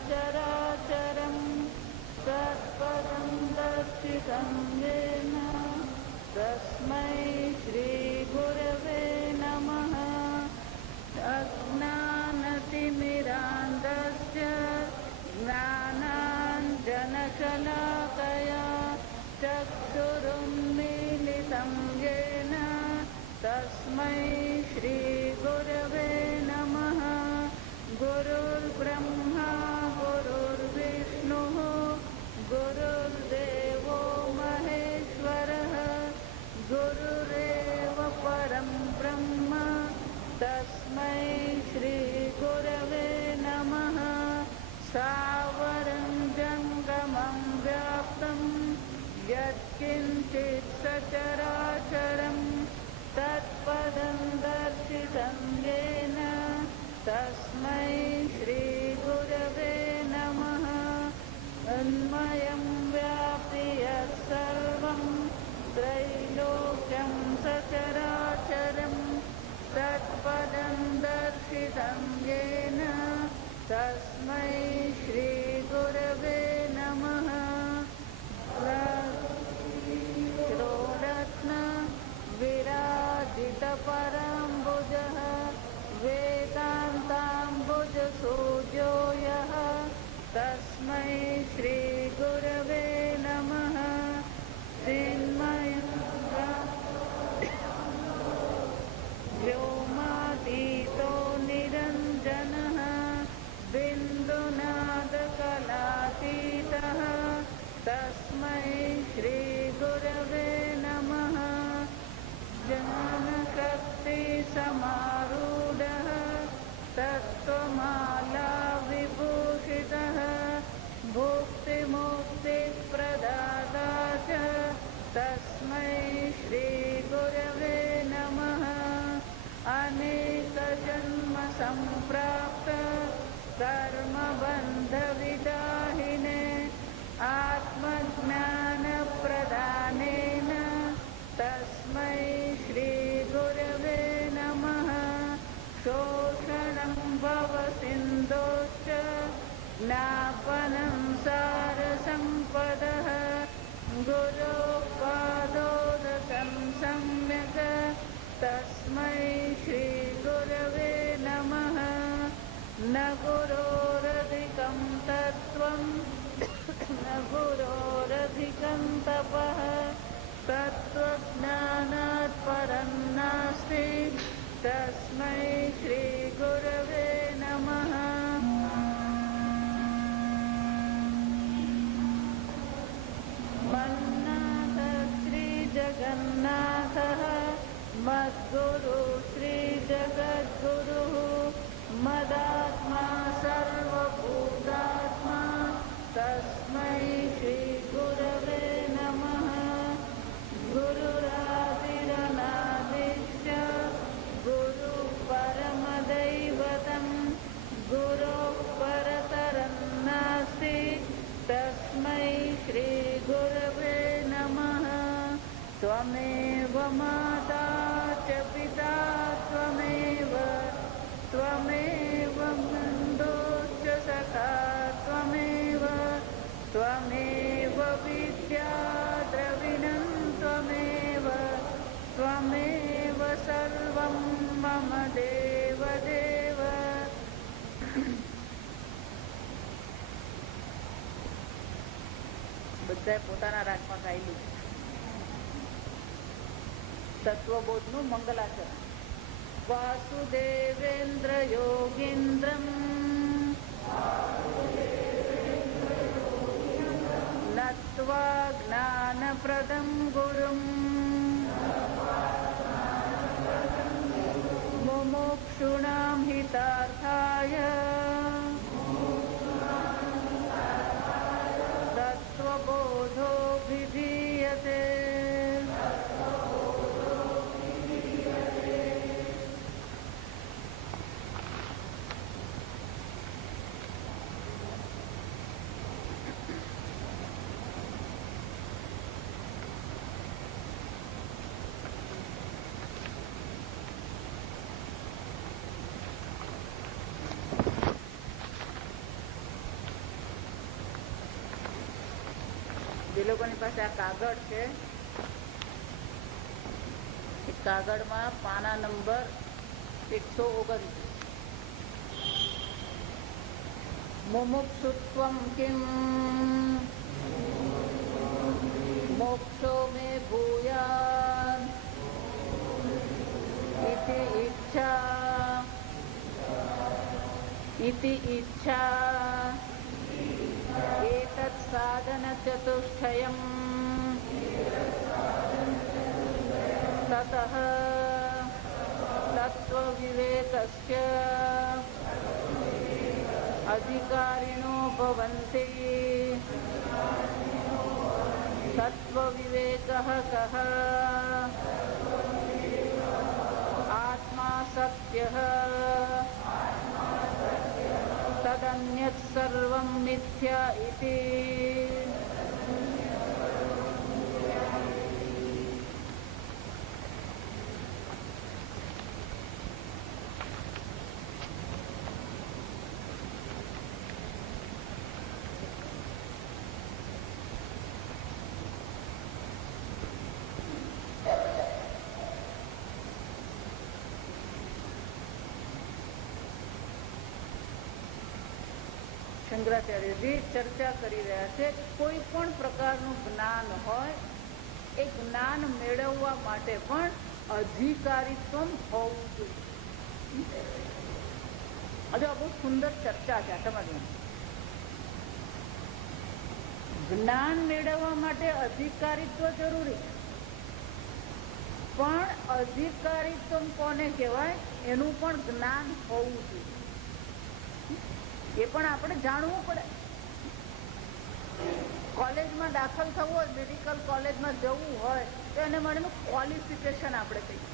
सचराचरं तत्पदं दर्शितं येन तस्मै श्रीगुरवे नमः। अज्ञानतिमिरान्धस्य ज्ञानाञ्जनशलाकया चक्षुरुन्मीलितं येन तस्मै श्रीगुरवे नमः। गुरुर्ब्रह्मा गुरुर्विष्णुः गुरुर्देवो महेश्वरः गुरुरेव परं ब्रह्म तस्मै श्रीगुरवे नमः। स्थावरं जङ्गमं व्याप्तं यत्किञ्चित् सचराचरं तत्पदं दर्शितं येन तस्मै श्रीगुरवे नमः। तन्मयं व्याप्ति यत्सर्वं त्रैलोक्यं सचराचरं तत्पदं दर्शितं येन तस्मै श्रीगुरवे नमः। श्रोरत्न विराजितपराम्बुजः वेदान्ताम्बुजसूर्यो यः तस्मै श्रीगुरवे नमः। चिन्मयं व्योमातीतो निरञ्जनः बिन्दुनादकलातीतः तस्मै श्रीगुरवे नमः। ज्ञानशक्तिसमारूढः तत्त्वमालाविभूषितः भुक्तिमुक्तिप्रदाता च तस्मै श्रीगुरवे नमः। अनेकजन्मसम्प्राप्त कर्मबन्धविदाहिने आत्मज्ञानप्रदानेन तस्मै श्रीगुरवे नमः। शोषणं भवसिन्धोश्च ज्ञापनं सारसम्पदः गुरोः पादोदकं सम्यक् तस्मै श्रीगुरवे नमः। न गुरोरधिकं तत्त्वं न गुरोरधिकं तपः तत्त्वज्ञानात् परं नास्ति तस्मै श्रीगुरवे नमः। मन्नाथः श्रीजगन्नाथः मद्गुरु श्रीजगद्गुरुः मदात्मा सर्वभूतात्मा तस्मै श्रीगुरवे नमः। गुरुरादिरनादिश्च गुरुः परमदैवतं गुरोः परतरं नास्ति तस्मै श्रीगुरवे नमः। त्वमेव माता च पिता त्वमेव बन्धुश्च सखा त्वमेव त्वमेव विद्या द्रविणं त्वमेव सर्वं मम देवदेव। બધાએ પોતાના રાગમાં ગાયેલું તત્વબોધનું મંગલાચરણ. વાસુદેવેન્દ્ર યોગીન્દ્રમ નત્વા જ્ઞાનપ્રદં ગુરુમ મુમુક્ષુણાં હિતાર્થાય તત્વબોધો વિધીયતે. જે લોકોની પાસે આ કાગળ છે એ કાગળમાં પાના નંબર 129. મુમુક્ષુત્વમ કિમ મોક્ષો મે ભૂયાન इति इच्छा एतत् साधन चतुष्टयम् ततः तत्व विवेकस्य अधिकारिणो भवन्ति. तत्व विवेकः कः? आत्मा सत्यः तदन्यत् सर्वं मिथ्या इति. શંકરાચાર્યજી ચર્ચા કરી રહ્યા છે કોઈ પણ પ્રકારનું જ્ઞાન હોય એ જ્ઞાન મેળવવા માટે પણ અધિકારીત્વ હોવું જોઈએ. આજે બહુ સુંદર ચર્ચા છે. સમજવું, જ્ઞાન મેળવવા માટે અધિકારીત્વ જરૂરી છે, પણ અધિકારીત્વ કોને કહેવાય એનું પણ જ્ઞાન હોવું જોઈએ. એ પણ આપણે જાણવું પડે. કોલેજમાં દાખલ થવું હોય, મેડિકલ કોલેજમાં જવું હોય તો એને માટેનું ક્વોલિફિકેશન આપણે કહીએ.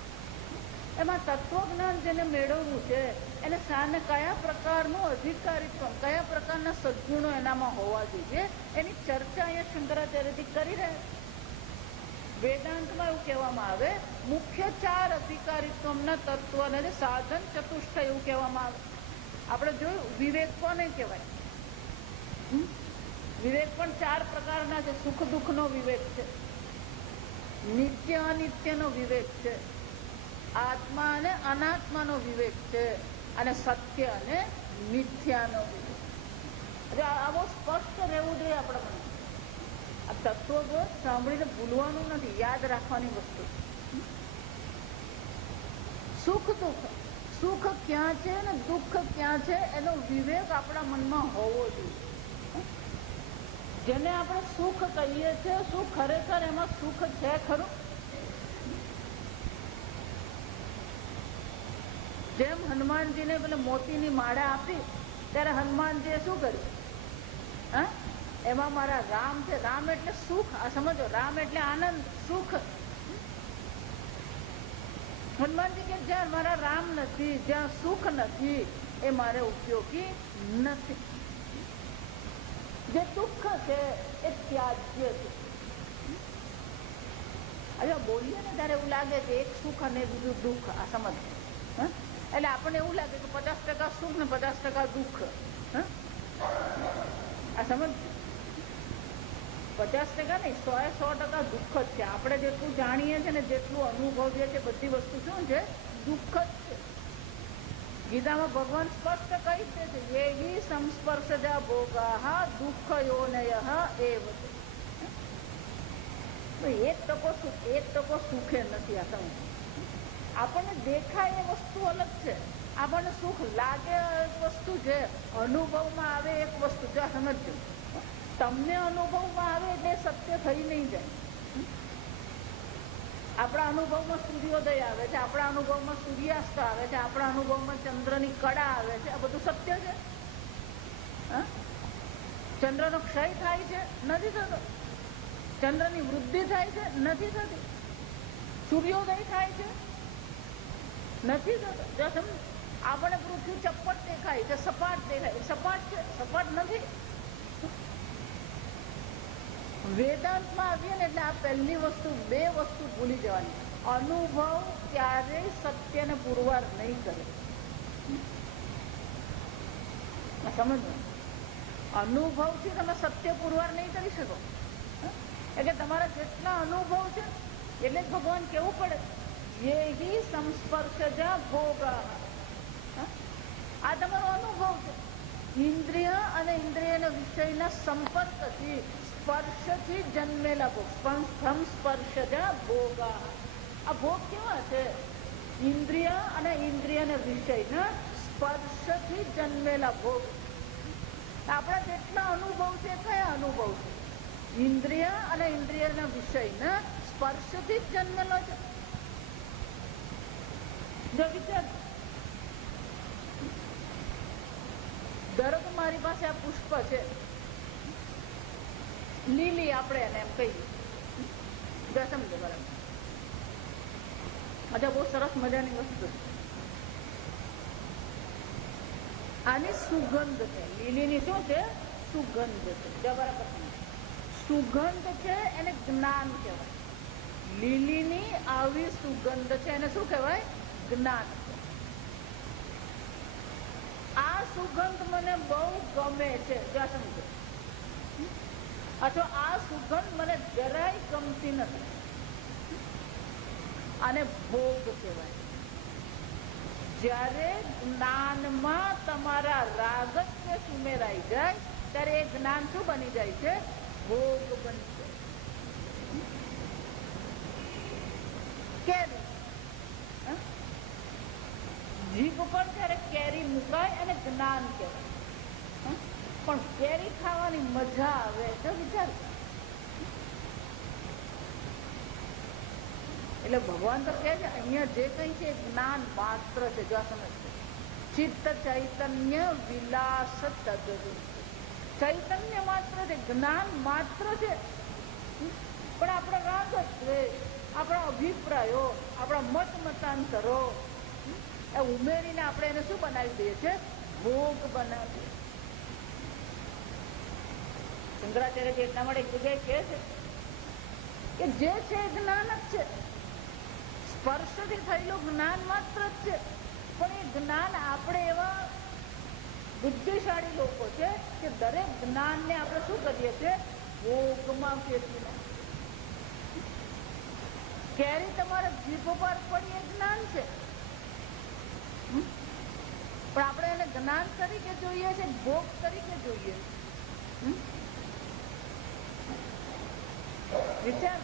એમાં તત્વજ્ઞાન જેને મેળવવું છે એને સામે કયા પ્રકારનું અધિકારીત્વ, કયા પ્રકારના સદગુણો એનામાં હોવા જોઈએ એની ચર્ચા અહીંયા શંકરાચાર્યજી કરી રહ્યા. વેદાંતમાં એવું કહેવામાં આવે મુખ્ય 4 અધિકારીત્વના તત્વને સાધન ચતુષ્ટય એવું કહેવામાં આવે. આપણે જોયું વિવેક કોને કહેવાય? વિવેક પણ 4 પ્રકારના છે. સુખ દુઃખ નો વિવેક છે, નિત્ય અનિત્ય નો વિવેક છે, આત્મા અને અનાત્માનો વિવેક છે, અને સત્ય અને મિથ્યાનો વિવેક. આવો સ્પષ્ટ રહેવું જોઈએ આપણા મનમાં. આ તત્વો સાંભળીને ભૂલવાનું નથી, યાદ રાખવાની વસ્તુ. સુખ દુઃખ, સુખ ક્યાં છે ને દુઃખ ક્યાં છે એનો વિવેક આપણા મનમાં હોવો જોઈએ. જેને આપણે સુખ કહીએ છીએ, શું ખરેખર એમાં સુખ છે ખરું? જેમ હનુમાનજીને પેલે મોતીની માળા આપી ત્યારે હનુમાનજીએ શું કર્યું? એમાં મારા રામ છે. રામ એટલે સુખ. આ સમજો, રામ એટલે આનંદ, સુખ. હનુમાનજી કે જ્યાં મારા રામ નથી, જ્યાં સુખ નથી, એ મારે ઉપયોગી નથી. જે દુઃખ છે એ ત્યાજ્ય છે. હવે બોલીએ ને ત્યારે એવું લાગે કે એક સુખ અને બીજું દુઃખ. આ સમજ, એટલે આપણને એવું લાગે કે 50% સુખ ને 50% દુઃખ. આ સમજ, 50% નહીં, 100% દુઃખ જ છે. આપણે જેટલું જાણીએ છીએ ને જેટલું અનુભવીએ છીએ બધી વસ્તુ શું છે? દુઃખ જ છે. ગીતામાં ભગવાન સ્પષ્ટ કહી દે છે યેહી સંસ્પર્શજા ભોગાઃ દુઃખયોનયઃ એવ. 1% સુખ, 1% સુખે નથી. આ સમજ, આપણને દેખાય એ વસ્તુ અલગ છે, આપણને સુખ લાગે એક વસ્તુ છે, અનુભવમાં આવે એક વસ્તુ. જો સમજો, તમને અનુભવમાં આવે એટલે સત્ય થઈ નહીં જાય. આપણા અનુભવમાં સૂર્યોદય આવે છે, આપણા અનુભવમાં સૂર્યાસ્ત આવે છે, આપણા અનુભવમાં ચંદ્રની કળા આવે છે. આ બધું સત્ય છે? ચંદ્રનો ક્ષય થાય છે? નથી થતો. ચંદ્રની વૃદ્ધિ થાય છે? નથી થતી. સૂર્યોદય થાય છે? નથી થતો. જો સમજ, આપણે પૃથ્વી ચપ્પટ દેખાય છે, સપાટ દેખાય, સપાટ છે? સપાટ નથી. વેદાંતમાં આવીએ ને એટલે આ પહેલી વસ્તુ, 2 વસ્તુ ભૂલી જવાની. અનુભવ ક્યારેય સત્યને પુરવાર નહીં કરે. સમજો, અનુભવથી તમે સત્ય પુરવાર નહીં કરી શકો. એટલે તમારા જેટલા અનુભવ છે એટલે જ ભગવાન કેવું પડે યેહિ સંસ્પર્શજા ભોગા. આ તમારો અનુભવ છે. ઇન્દ્રિય અને ઇન્દ્રિયના વિષયના સંપર્કથી સ્પર્શથી જન્મેલા ભોગ સંસ્પર્શજા ભોગા. આ ભોગ કેવા છે? ઇન્દ્રિય અને ઇન્દ્રિયના વિષયના સ્પર્શથી જન્મેલા ભોગ. આપણા જેટલા અનુભવ છે કયા અનુભવ છે? ઇન્દ્રિય અને ઇન્દ્રિયના વિષયના સ્પર્શથી જ જન્મેલો છે. જો વિચાર ધારો કે મારી પાસે આ પુષ્પ છે, લીલી આપણે એને એમ કહીએ, સમજો બરાબર. અચ્છા, બહુ સરસ મજાની વસ્તુ છે. આની સુગંધ છે. લીલીની શું છે? સુગંધ છે. બરાબર. સુગંધ છે એને જ્ઞાન કહેવાય. લીલીની આવી સુગંધ છે એને શું કહેવાય? જ્ઞાન. આ સુગંધ મને બહુ ગમે છે, સમજો. અથવા આ સુગંધ મને જરાય ગમતી નથી, અને ભોગ કહેવાય. જ્યારે જ્ઞાનમાં તમારા રાગદ્વેષ ઉમેરાઈ જાય ત્યારે એ જ્ઞાન શું બની જાય છે? ભોગ બની જાય. કેરી, જીભ પર જયારે કેરી મુકાય અને જ્ઞાન કહેવાય. પણ કેરી ખાવાની મજા આવે તો વિચાર. એટલે ભગવાન તો કહે છે અહીંયા જે કઈ છે જ્ઞાન માત્ર છે. જો સમજ, ચિત્ત ચૈતન્ય વિલાસ તદ્દુ. ચૈતન્ય માત્ર છે, જ્ઞાન માત્ર છે. પણ આપણા રાગ દ્વેષ, આપણા અભિપ્રાયો, આપણા મત મતાંતરો એ ઉમેરીને આપણે એને શું બનાવી દઈએ છીએ? ભોગ બનાવીએ. શંકરાચાર્ય એટલા માટે એક જગ્યાએ કહે છે કે જે છે જ્ઞાન જ છે. સ્પર્શથી થયેલું જ્ઞાન માત્ર જ છે. પણ એ જ્ઞાન આપણે એવા બુદ્ધિશાળી લોકો છે કે દરેક જ્ઞાનને આપણે શું કરીએ છીએ? ભોગમાં ફેરવી નાખીએ. કેરી તમારા જીભ પર પડી એ જ્ઞાન છે, પણ આપણે એને જ્ઞાન તરીકે જોઈએ છે, ભોગ તરીકે જોઈએ. વિચાર.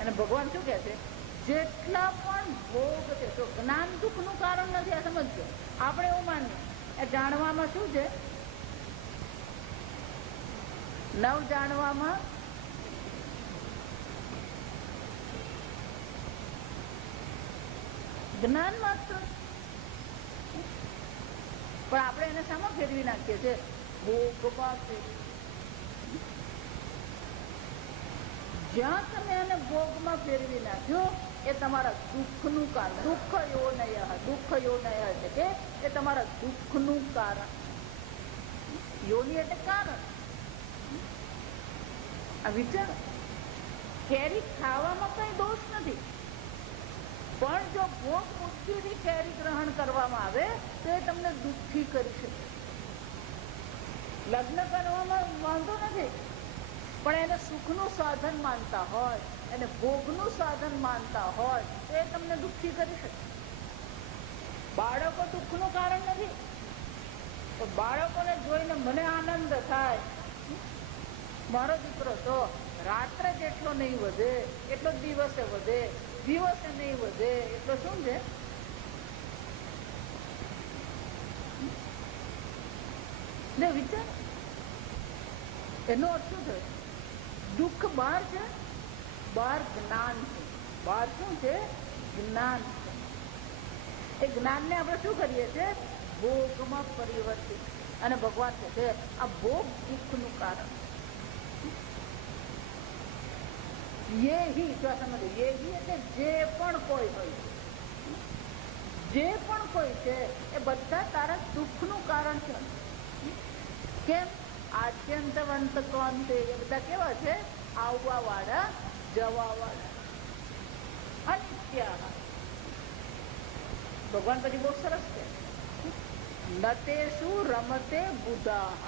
અને ભગવાન શું કે છે? જેટલા પણ ભોગ છે તો જ્ઞાન દુઃખ નું કારણ નથી. આ સમજો. આપણે એવું માનીએ એ જાણવામાં શું છે? નવ જાણવામાં જ્ઞાન માત્ર. પણ આપણે એને શામાં ફેરવી નાખીએ છીએ? ભોગમાં ફેરવી. જ્યાં તમે એને ભોગમાં ફેરવી નાખ્યો એ તમારા દુઃખનું કારણ. દુઃખ યોનય એટલે કે એ તમારા દુઃખનું કારણ. યોની એટલે કારણ. આ વિચાર. કેરી ખાવામાં કઈ દોષ નથી, પણ જો ભોગ બુદ્ધિથી કેરી ગ્રહણ કરવામાં આવે તો એ તમને દુઃખી કરી શકે. લગ્ન કરવામાં વાંધો નથી, પણ એને સુખનું સાધન માનતા હોય, એને ભોગનું સાધન માનતા હોય તો એ તમને દુઃખી કરી શકે. બાળકો દુઃખનું કારણ નથી, તો બાળકોને જોઈને મને આનંદ થાય. મારો દીકરો તો રાત્રે જેટલો નહીં વધે એટલો દિવસે વધે, દિવસે નહીં વધે એટલો શું છે? વિચાર. એનો અર્થ શું થયો? દુઃખ બહાર છે, બહાર જ્ઞાન છે. બહાર શું છે? જ્ઞાન છે. એ જ્ઞાનને આપણે શું કરીએ છીએ? ભોગમાં પરિવર્તિત. અને ભગવાન કહે છે આ ભોગ દુઃખનું કારણ. યેહિ, જો સમજો, યેહિ એટલે જે પણ કોઈ હોય, જે પણ કોઈ છે એ બધા તારા દુઃખનું કારણ છે. કેમ? આદ્યંતવંત કોંતે, એ બધા કેવા છે? આવવા વાળા, જવા વાળા, અનિત્ય. ભગવાન પછી બહુ સરસ છે, નતેષુ રમતે બુધાઃ.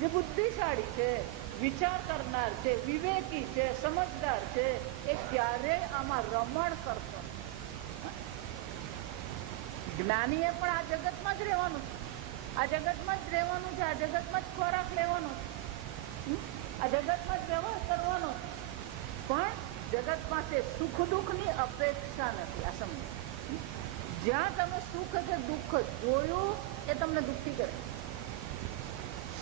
જે બુદ્ધિશાળી છે, વિચાર કરનાર છે, વિવેકી છે, સમજદાર છે, એ ક્યારેય આમાં રમણ કરતો. જ્ઞાનીએ પણ આ જગતમાં જ રહેવાનું છે, આ જગતમાં જ રહેવાનું છે, આ જગતમાં જ ખોરાક લેવાનો છે, આ જગતમાં જ વ્યવહાર કરવાનો છે, પણ જગત પાસે સુખ દુઃખની અપેક્ષા નથી. આ સમજો. જ્યાં તમે સુખ કે દુઃખ જોયું એ તમને દુઃખી કરે.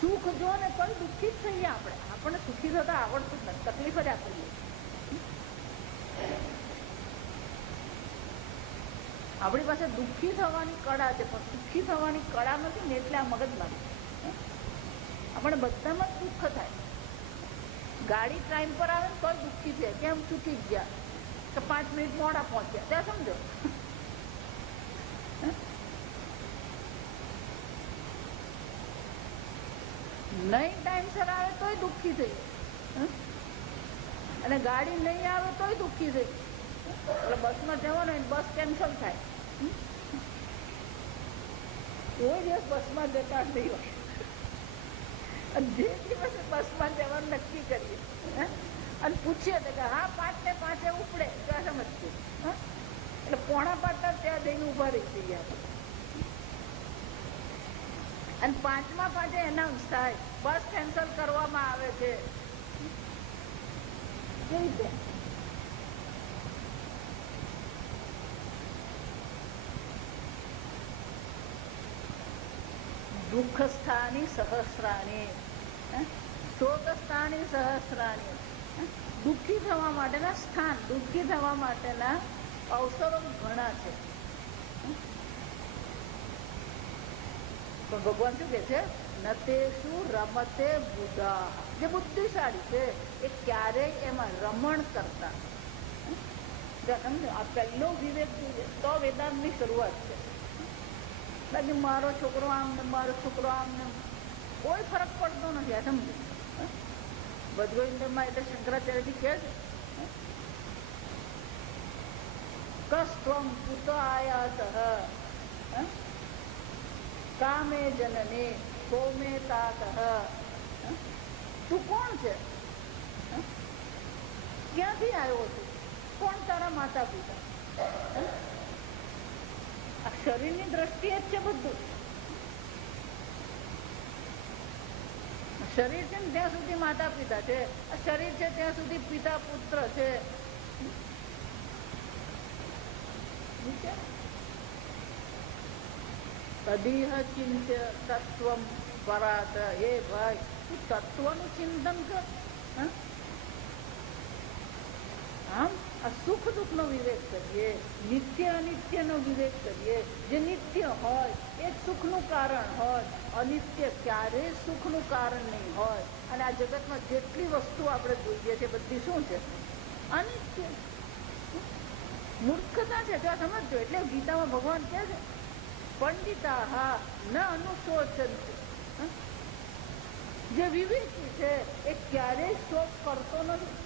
સુખ જો ને તો દુઃખી જ થઈએ આપણે. આપણને સુખી થતા આવડતું જ નથી, તકલીફ જ આપીએ. આપણી પાસે દુઃખી થવાની કળા છે, પણ સુખી થવાની કળા નથી ને, એટલે આ મગજમારી. આપણે બધામાં જ દુઃખ થાય. ગાડી ટાઈમ પર આવે ને તોય દુઃખી છે, કેમ ચૂકી ગયા કે 5 મિનિટ મોડા પહોંચ્યા. ત્યાં સમજો. નહીં ટાઈમસર આવે તોય દુઃખી થઈ, અને ગાડી નહીં આવે તોય દુઃખી થઈ. એટલે બસમાં જવાનું, બસ કેન્સલ થાય. કોઈ દિવસ બસમાં જતા નહીં હોય. જે દિવસે બસમાં જવાનું નક્કી કરીએ અને પૂછીએ કે હા 5 ને 5 ઉપડે, ત્યાં સમજશે. એટલે 4:45 ત્યાં જઈને ઉભા રહી જઈએ આપણે. અને 5માં 5 એનાઉન્સ થાય, બસ કેન્સલ કરવામાં આવે છે. કેવી રીતે? દુઃખ સ્થાની સહસ્રાણી, શોક સ્થાની સહસ્રાણી. દુઃખી થવા માટેના સ્થાન, દુઃખી થવા માટેના અવસરો ઘણા છે. પણ ભગવાન શું કે છે? નતેષુ રમતે બુધા. જે બુદ્ધિશાળી છે એ ક્યારેય એમાં રમણ કરતા. સમજો, આ પહેલો વિવેક જોઈએ તો વેદાંતની શરૂઆત છે. બાકી મારો છોકરો આમ ને મારો છોકરો આમ ને કોઈ ફરક પડતો નથી. આ સમજો. ભગવદ્ગીતામાં એટલે શંકરાચાર્યજી કહે છે, કસ્ત્વમ પુત આયાત કામે જનને સોમે તાત. તું કોણ છે? ક્યાંથી આવ્યો છું? કોણ તારા માતા પિતા? આ શરીરની દ્રષ્ટિએ જ છે બધું. શરીર છે ને ત્યાં સુધી માતા પિતા છે, શરીર છે ત્યાં સુધી પિતા પુત્ર છે. તદીહ ચિંત્ય તત્વમ પરાત. હે ભાઈ, તું તત્વનું ચિંતન કર. આમ આ સુખ દુઃખ નો વિવેક કરીએ, નિત્ય અનિત્ય નો વિવેક કરીએ. જે નિત્ય હોય એ સુખનું કારણ હોય, અનિત્ય ક્યારેય સુખનું કારણ નહીં હોય. અને આ જગતમાં જેટલી વસ્તુ આપણે જોઈએ છે બધી શું છે? અનિત્ય. મૂર્ખતા છે, ત્યાં સમજો. એટલે ગીતામાં ભગવાન કહે છે, પંડિતા ન અનુશોચંતિ. જે વિવેકી છે એ ક્યારેય શોક કરતો નથી.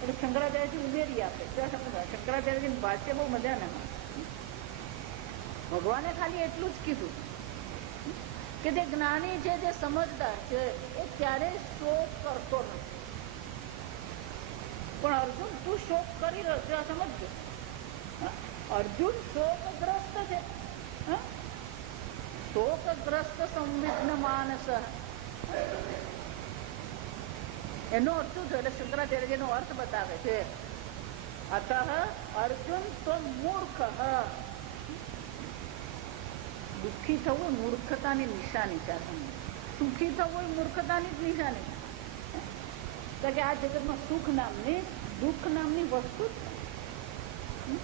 એટલે શંકરાચાર્યજી ઉમેરી આપે. શંકરાચાર્યજી ભાષ્ય બહુ મજાના. ભગવાને ખાલી એટલું જ કીધું કે જે જ્ઞાની છે, જે સમજદાર છે, એ ક્યારેય શોક કરતો નથી. પણ અર્જુન, તું શોક કરી રહ્યો છે, આ સમજજો. અર્જુન શોકગ્રસ્ત છે. શોકગ્રસ્ત સંવિઘ્ન માનસ. એનો અર્થ શું છે? એટલે શંકરાચાર્ય એનો અર્થ બતાવે છે. અતઃ અર્જુન તો મૂર્ખ. દુઃખી થવું મૂર્ખતાની નિશાની છે. સુખી થવું એ મૂર્ખતાની જ નિશાની છે. કે આ જગતમાં સુખ નામની, દુઃખ નામની વસ્તુ જ નથી.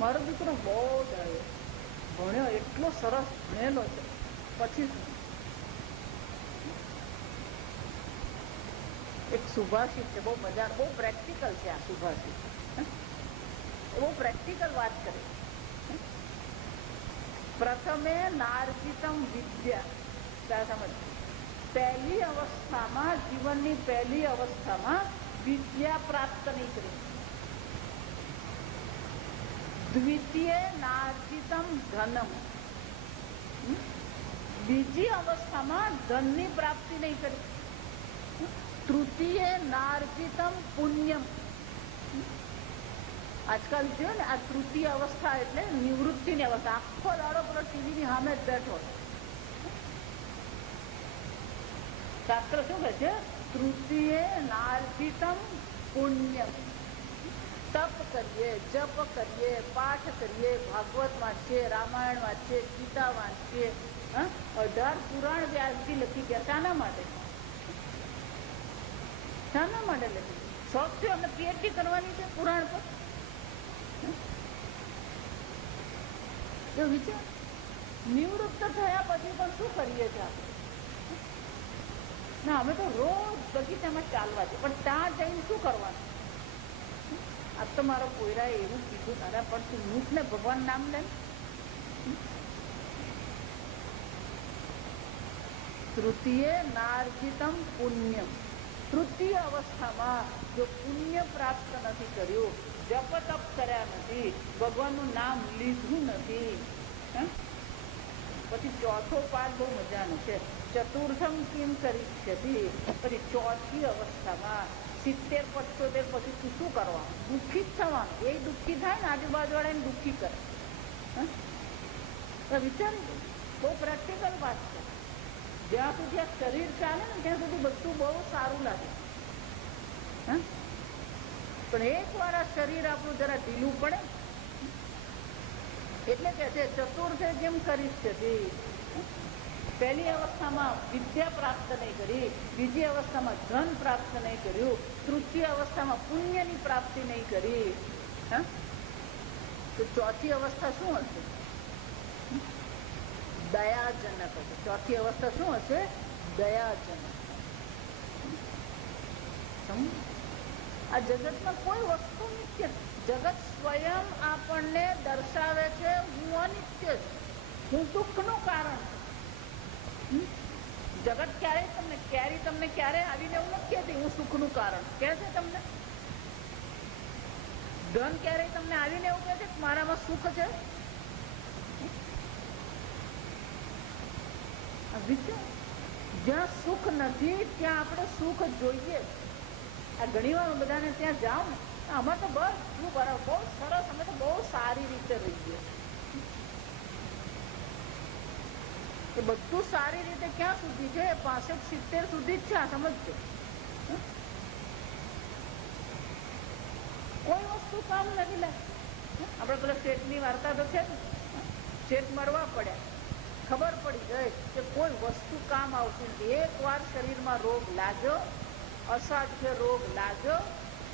મારો દીકરો બહુ ડાયો, ભણ્યો, એટલો સરસ ભણેલો છે, પછી એક સુભાષિત છે, બહુ મજા, બહુ પ્રેક્ટિકલ છે આ સુભાષિત. બહુ પ્રેક્ટિકલ વાત કરે. પ્રથમે નાર્જિતમ વિદ્યા. સમજ, પહેલી અવસ્થામાં, જીવનની પહેલી અવસ્થામાં વિદ્યા પ્રાપ્ત નહીં કરી. દ્વિતીય નાર્જિતમ ધનમ. બીજી અવસ્થામાં ધનની પ્રાપ્તિ નહીં કરી. તૃતીય નાર્જિતમ પુણ્યમ. આજકાલ જોયું ને, આ તૃતીય અવસ્થા એટલે નિવૃત્તિની અવસ્થા. આખો દાડો પેલો ટીવીની સામે જ બેઠો. શાસ્ત્ર શું કહે છે? તૃતીય નાર્જિતમ પુણ્યમ. તપ કરીએ, જપ કરીએ, પાઠ કરીએ, ભાગવત વાંચીએ, રામાયણ વાંચીએ, ગીતા વાંચીએ, 18 પુરાણ વ્યાસજી લખી ગયા. શાના માટે? શાના માટે લખી? શોખ થયો અમને પીએચડી કરવાની છે પુરાણ પર? વિચાર. નિવૃત્ત થયા પછી પણ શું કરીએ છીએ આપણે? ના, અમે તો રોજ બગીચામાં ચાલવા છે, પણ ત્યાં જઈને શું કરવાનું? આ તો મારો કોયરાએ એવું કીધું, તારા પણ તું મૂક ને, ભગવાન નામ લે. તૃતીય નાર્જિતમ પુણ્યમ. તૃતીય અવસ્થામાં જો પુણ્ય પ્રાપ્ત નથી કર્યું, જપ તપ કર્યા નથી, ભગવાનનું નામ લીધું નથી, પછી ચોથો પાઠ બહુ મજાનો છે. ચતુર્થમ કિમ કરીષ્યતિ. પછી ચોથી અવસ્થામાં 70-75 પછી તું શું કરવાનું? દુઃખી જ થવાનું. એ દુઃખી થાય ને, આજુબાજુ વાળાને દુઃખી કરે. વિચારી, બહુ પ્રેક્ટિકલ વાત છે. જ્યાં સુધી આ શરીર ચાલે ને ત્યાં સુધી બધું બહુ સારું લાગે. પણ એક વાર આ શરીર આપણું જરા ઢીલું પડે એટલે કે છે ચતુર્થે કેમ કરીષ્યતિ. પહેલી અવસ્થામાં વિદ્યા પ્રાપ્ત નહીં કરી, બીજી અવસ્થામાં ધન પ્રાપ્ત નહીં કર્યું, તૃતીય અવસ્થામાં પુણ્યની પ્રાપ્તિ નહીં કરી, તો ચોથી અવસ્થા શું હશે? દયાજનક હશે. ચોથી અવસ્થા શું હશે? દયાજનક. આ જગતમાં કોઈ વસ્તુ નિત્ય, જગત સ્વયં આપણને દર્શાવે છે હું અનિત્ય છું, હું દુઃખનું કારણ છું. જગત ક્યારેય તમને ક્યારે આવીને એવું નથી કહેતી હું સુખનું કારણ કે છે. તમને ધન ક્યારેય તમને આવીને એવું કહે છે કે મારામાં સુખ છે? જ્યાં સુખ નથી ત્યાં આપણે સુખ જોઈએ. આ ઘણી વાર બધાને ત્યાં જાઓ ને, અમે તો બધું બરાબર, બહુ સરસ, અમે તો બહુ સારી રીતે રહીએ. એ બધું સારી રીતે ક્યાં સુધી છે? 65-70 સુધી જ છે. આ સમજજો. કોઈ વસ્તુ કામ નથી લાગતી. આપડે પેલા શેઠની વાર્તા તો છે ને, શેઠ મરવા પડ્યા, ખબર પડી ગઈ કે કોઈ વસ્તુ કામ આવતી નથી. એક વાર શરીરમાં રોગ લાગ્યો, અસાધ્ય રોગ લાગ્યો,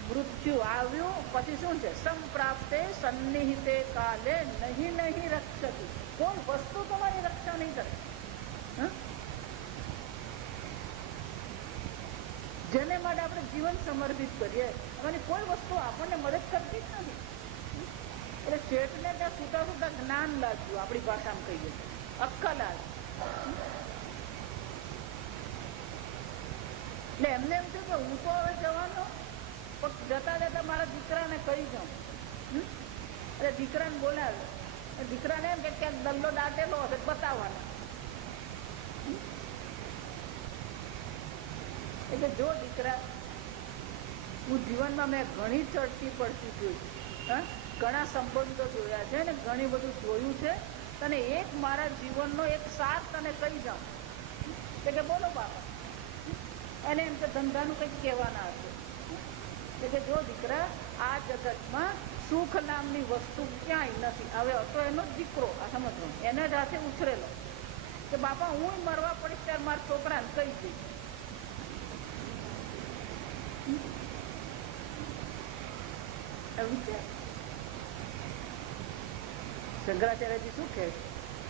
મૃત્યુ આવ્યું, પછી શું છે? સંપ્રાપ્તે સન્નિહિતે કાલે નહીં રક્ષતી. કોઈ વસ્તુ તમારી રક્ષા નહીં કરે. જેને માટે આપણે જીવન સમર્પિત કરીએ, એમાંની કોઈ વસ્તુ આપણને મદદ કરતી જ નથી. એટલે શેઠને ત્યાં છૂટા છૂટા જ્ઞાન લાગ્યું, આપણી ભાષામાં કહીએ અક્કલ આવી. એટલે એમને એમ થયું કે હું તો હવે જવાનો, પણ જતા જતા મારા દીકરાને કહી જાઉં. એટલે દીકરાને બોલાવ્યો. દીકરાને એમ કે ક્યાંક દલ્લો દાટેલો હશે બતાવવાનો. એટલે જો દીકરા, હું જીવનમાં મેં ઘણી ચડતી પડતી જોઈ, ઘણા સંબંધો જોયા છે ને ઘણી બધું જોયું છે, તને એક મારા જીવનનો એક સાર તને કહી જાઉં. કે બોલો બાપા. એને એમ કે ધંધાનું કંઈક કહેવાના હશે. કે જો દીકરા, આ જગતમાં સુખ નામની વસ્તુ ક્યાંય નથી. હવે હતો એનો જ દીકરો, આ સમજવાનો, એને જ હાથે ઉછરેલો કે બાપા હું મરવા પડીશ ત્યારે મારા છોકરાને કહી દઈશ. શંકરાચાર્યજી શું કહે?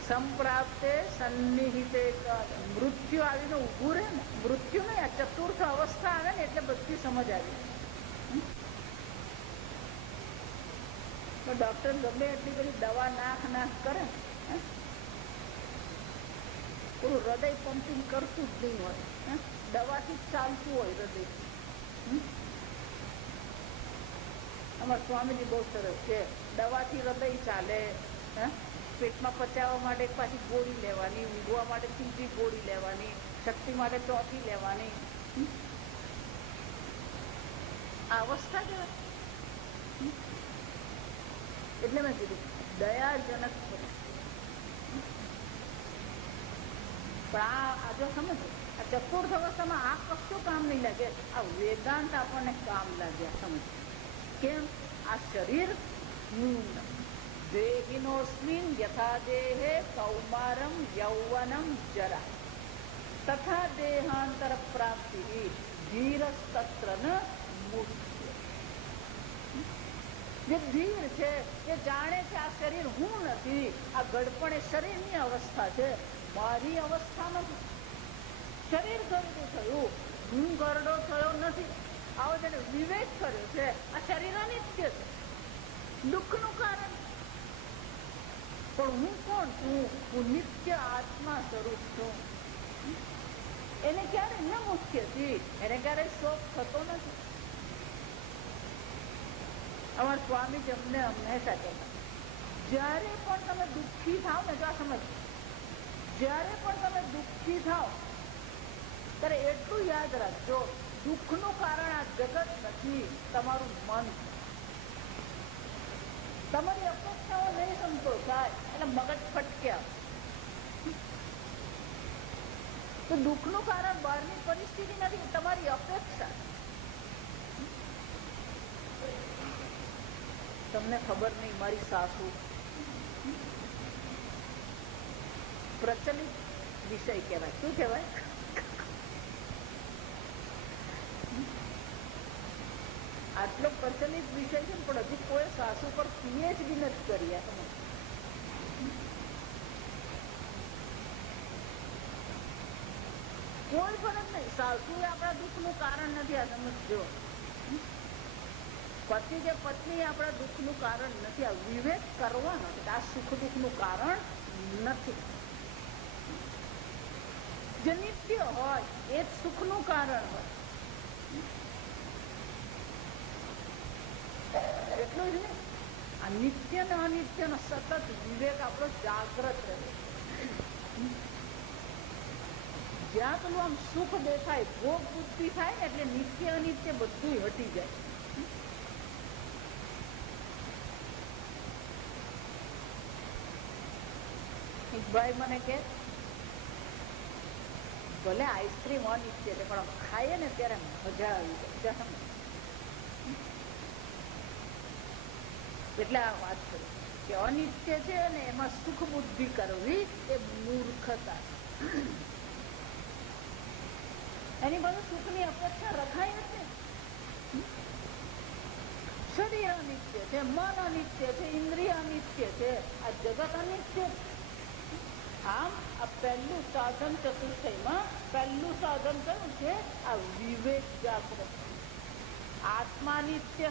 સંપ્રાપ્તે સન્નિહિતે મૃત્યુ આવીને ઉભું રહે ને, મૃત્યુ નહીં, આ ચતુર્થ અવસ્થા આવે ને એટલે બધી સમજ આવી. તો ડોક્ટર ગમે એટલી બધી દવા નાખ કરે, પૂરું હૃદય પંપિંગ કરતું જ નહીં હોય, દવાથી જ ચાલતું હોય હૃદય. અમારા સ્વામીજી બહુ સરસ છે, દવાથી હૃદય ચાલે, પેટમાં પચાવવા માટે પાછી ગોળી લેવાની, ઊંઘવા માટે ત્રીજી ગોળી લેવાની, શક્તિ માટે ચોથી લેવાની. આ અવસ્થા કહેવાય. એટલે મેં કીધું દયાજનક પરિસ્થિતિ. પણ આ જો સમજો, આ ચતુર્થ અવસ્થામાં આ કશું કામ નહીં લાગે. આ વેદાંત આપણને કામ લાગ્યા. સમજ કેમ? આ શરીર હું દેહિનોસ્મિન યથા દેહે કૌમારમ યૌવનમ જરા તથા દેહાંતર પ્રાપ્તિ ધીરસ્તત્ર ન મુક્ય. જે ધીર છે એ જાણે છે આ શરીર હું નથી, આ ગડપણ એ શરીરની અવસ્થા છે, મારી અવસ્થા નથી. શરીર ગરડું થયું, હું ગરડો થયો નથી. આવો જેને વિવેક કર્યો છે, આ શરીર અનિત્ય છે, દુઃખનું કારણ. પણ હું કોણ છું? હું નિત્ય આત્મા સ્વરૂપ છું. એને ક્યારે ન મુક્યથી, એને ક્યારે શોક થતો નથી. અમારા સ્વામી અમને હંમેશા કહેતા, જયારે પણ તમે દુઃખી થાવ ને, જો આ સમજ, જયારે પણ તમે દુઃખી થાવ ત્યારે એટલું યાદ રાખજો, દુઃખનું કારણ આ જગત નથી, તમારું મન. તમારી અપેક્ષાઓ નહીં સંતોષ થાય એટલે મગજ ફટક્યા. તો દુઃખનું કારણ બહારની પરિસ્થિતિ નથી, તમારી અપેક્ષા. તમને ખબર નહીં, મારી સાસુ પ્રચલિત વિષય કહેવાય. શું કહેવાય? આટલો પ્રચલિત વિષય છે, પણ હજી કોઈ સાસુ પર પીએચડી નથી કરી. કોઈ ફરક નહીં. સાસુ આપણા દુઃખનું કારણ નથી. આ સમજો, પતિ કે પત્ની આપણા દુઃખનું કારણ નથી. આ વિવેક કરવાનો છે. આ સુખ દુઃખનું કારણ નથી. જે નિત્ય હોય એ જ સુખનું કારણ હોય. એટલું જ ને. આ નિત્ય ને અનિત્ય નો સતત વિવેક આપણો જાગ્રત રહે. જ્યાં પેલું આમ સુખ દેખાય, ભોગ બુદ્ધિ થાય ને, એટલે નિત્ય અનિત્ય બધું હટી જાય. એક ભાઈ મને કે, ભલે આઈસ્ક્રીમ અનિત્ય છે પણ ખાઈએ ને ત્યારે મજા આવી જાય. એટલે આ વાત કરી કે અનિત્ય છે ને એમાં સુખ બુદ્ધિ કરવી એ મૂર્ખતા. એની બધું સુખની અપેક્ષા રખાય જ ને. શરીર અનિત્ય છે, મન અનિત્ય છે, ઇન્દ્રિય અનિત્ય છે, આ જગત અનિત્ય. આમ આ પહેલું સાધન ચતુષ્ટયમાં પહેલું સાધન કયું છે? આ વિવેક જાગૃત. આત્મા નિત્ય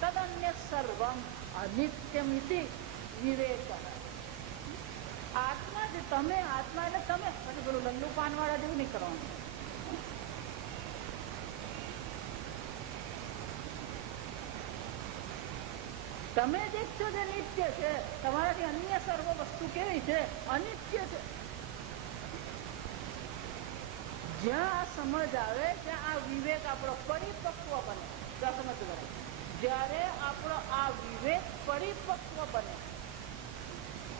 તદન્ય સર્વમ અનિત્યમિતિ વિવેક. આત્મા જે તમે, આત્મા એટલે તમે. પછી પેલું લલ્લુ પાન વાળા જેવું નહીં કરવાનું. તમે જે છો જે નિત્ય છે, તમારાથી અન્ય સર્વ વસ્તુ કેવી છે? અનિત્ય છે. જ્યાં આ સમજ આવે ત્યાં આ વિવેક આપણો પરિપક્વ બને. સમજ બને. જયારે આપણો આ વિવેક પરિપક્વ બને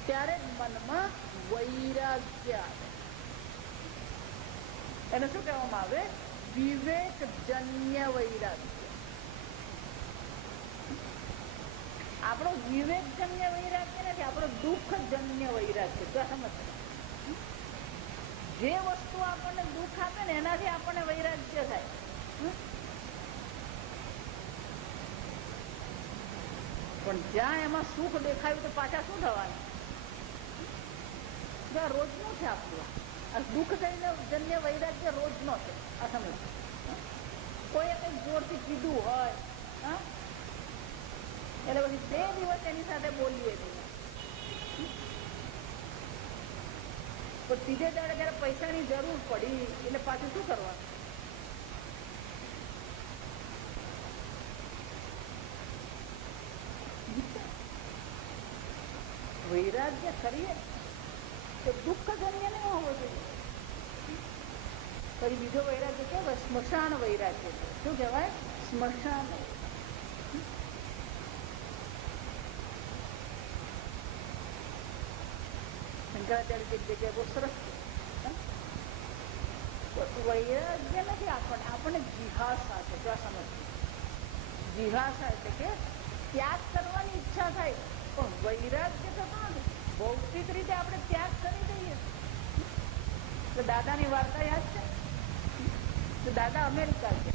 ત્યારે જ મનમાં વૈરાગ્ય આવે. એને શું કહેવામાં આવે? વિવેકજન્ય વૈરાગ્ય. આપણો વિવેકજન્ય વૈરાગ્ય નથી, આપણો દુઃખજન્ય વૈરાગ્ય. સમજ. જે વસ્તુ આપણને દુઃખ આપે ને એનાથી આપણને વૈરાગ્ય થાય. પણ જ્યાં એમાં સુખ દેખાયું તો પાછા શું થવાનું? રોજનું છે આપણું. આ દુઃખ જન્ય વૈરાગ્ય રોજનો છે. આ સમજ. કોઈએ કઈક જોરથી કીધું હોય એટલે પછી 2 દિવસ એની સાથે બોલીએ છીએ. પણ ત્રીજે દાડે જયારે પૈસાની જરૂર પડી એટલે પાછું શું કરવાનું? વૈરાગ્ય વૈરાગ્ય કરીએ તો દુઃખજન્ય નહીં હોવો જોઈએ. પછી બીજો વૈરાગ્ય કહેવાય સ્મશાન વૈરાગ્ય. શું કહેવાય? સ્મશાન. શંકરાચાર્ય એક જગ્યાએ બહુ સરસ વૈરાગ્ય નથી આપણને જિહાસા છે. જો સમજ જિહાસા એટલે કે ત્યાગ કરવાની ઈચ્છા થાય પણ વૈરાગ્ય થતો નથી. ભૌતિક રીતે આપણે ત્યાગ કરી દઈએ. તો દાદાની વાર્તા યાદ છે? તો દાદા અમેરિકા છે,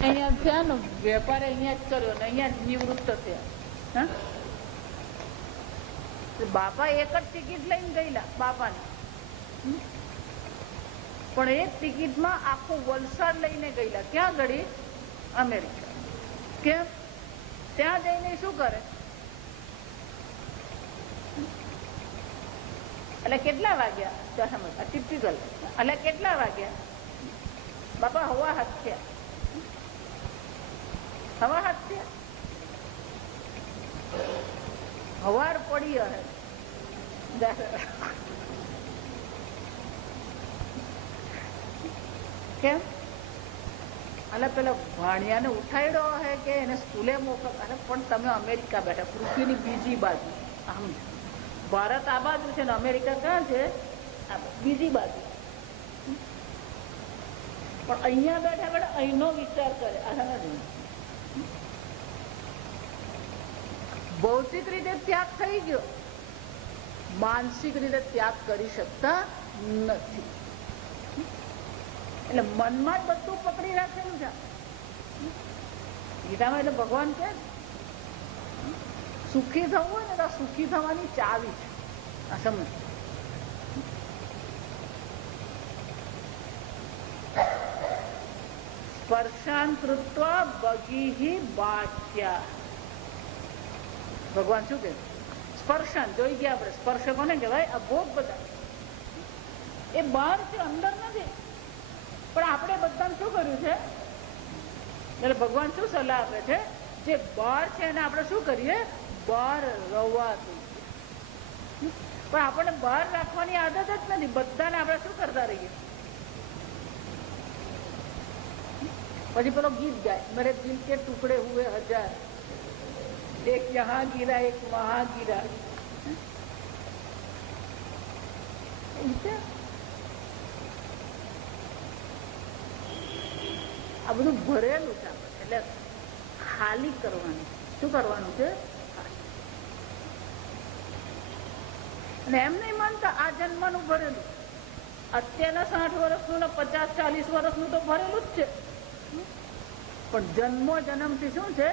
અહીંયા થયા ને વેપાર અહીંયા જ કર્યો ને અહીંયા જ નિવૃત્ત થયા. બાપા એક જ ટિકિટ લઈને ગયેલા બાપાની, પણ એક ટિકિટમાં આખું વલસાડ લઈને ગયેલા. ક્યાં ગળી? અમેરિકા. કેમ? ત્યાં જઈને શું કરે? એટલે કેટલા વાગ્યા? સમજ ટિપિકલ. એટલે કેટલા વાગ્યા? બાપા હવા હાથ થયા. હવા હાથ થયા. હવાર પડી હે. કેમ? એટલે પેલા ભાણિયાને ઉઠાડ્યો હે કે એને સ્કૂલે મોકલ? અરે પણ તમે અમેરિકા બેઠા, પૃથ્વીની બીજી બાજુ. આમ ભારત આ બાજુ છે ને અમેરિકા ક્યાં છે? બીજી બાજુ. પણ અહીંયા બેઠા બેઠા અહીંનો વિચાર કરે. ભૌતિક રીતે ત્યાગ થઈ ગયો, માનસિક રીતે ત્યાગ કરી શકતા નથી. એટલે મનમાં જ બધું પકડી રાખેલું છે. ગીતામાં એટલે ભગવાન કે સુખી થવું હોય ને તો સુખી થવાની ચાવી છે. આ સમજ. સ્પર્શાન કૃત્વા બગીહી બાહ્યા. ભગવાન શું કે સ્પર્શન જોઈ ગયા આપણે. સ્પર્શ કોને કહેવાય? આ ભોગ બધા એ બહાર છે, અંદર નથી. પણ આપણે બધાને શું કર્યું છે? એટલે ભગવાન શું સલાહ આપે છે? જે બહાર છે એને આપણે શું કરીએ? બહાર રવા દઈએ. પણ આપણને બહાર રાખવાની આદત જ નથી. બધાને આપણે શું કરતા રહીએ? પછી પેલો ગીત ગાય, મેરે દિલ કે ટુકડે હુએ હજાર, એક યહાં ગીરા એક વહાં ગીરા. આ બધું ભરેલું છે એટલે ખાલી કરવાનું. શું કરવાનું છે? અને એમ નહીં માનતા આ જન્મનું ભરેલું. અત્યારના 60 વર્ષનું ને 50-40 વર્ષનું તો ભરેલું જ છે. પણ જન્મો જન્મથી શું છે?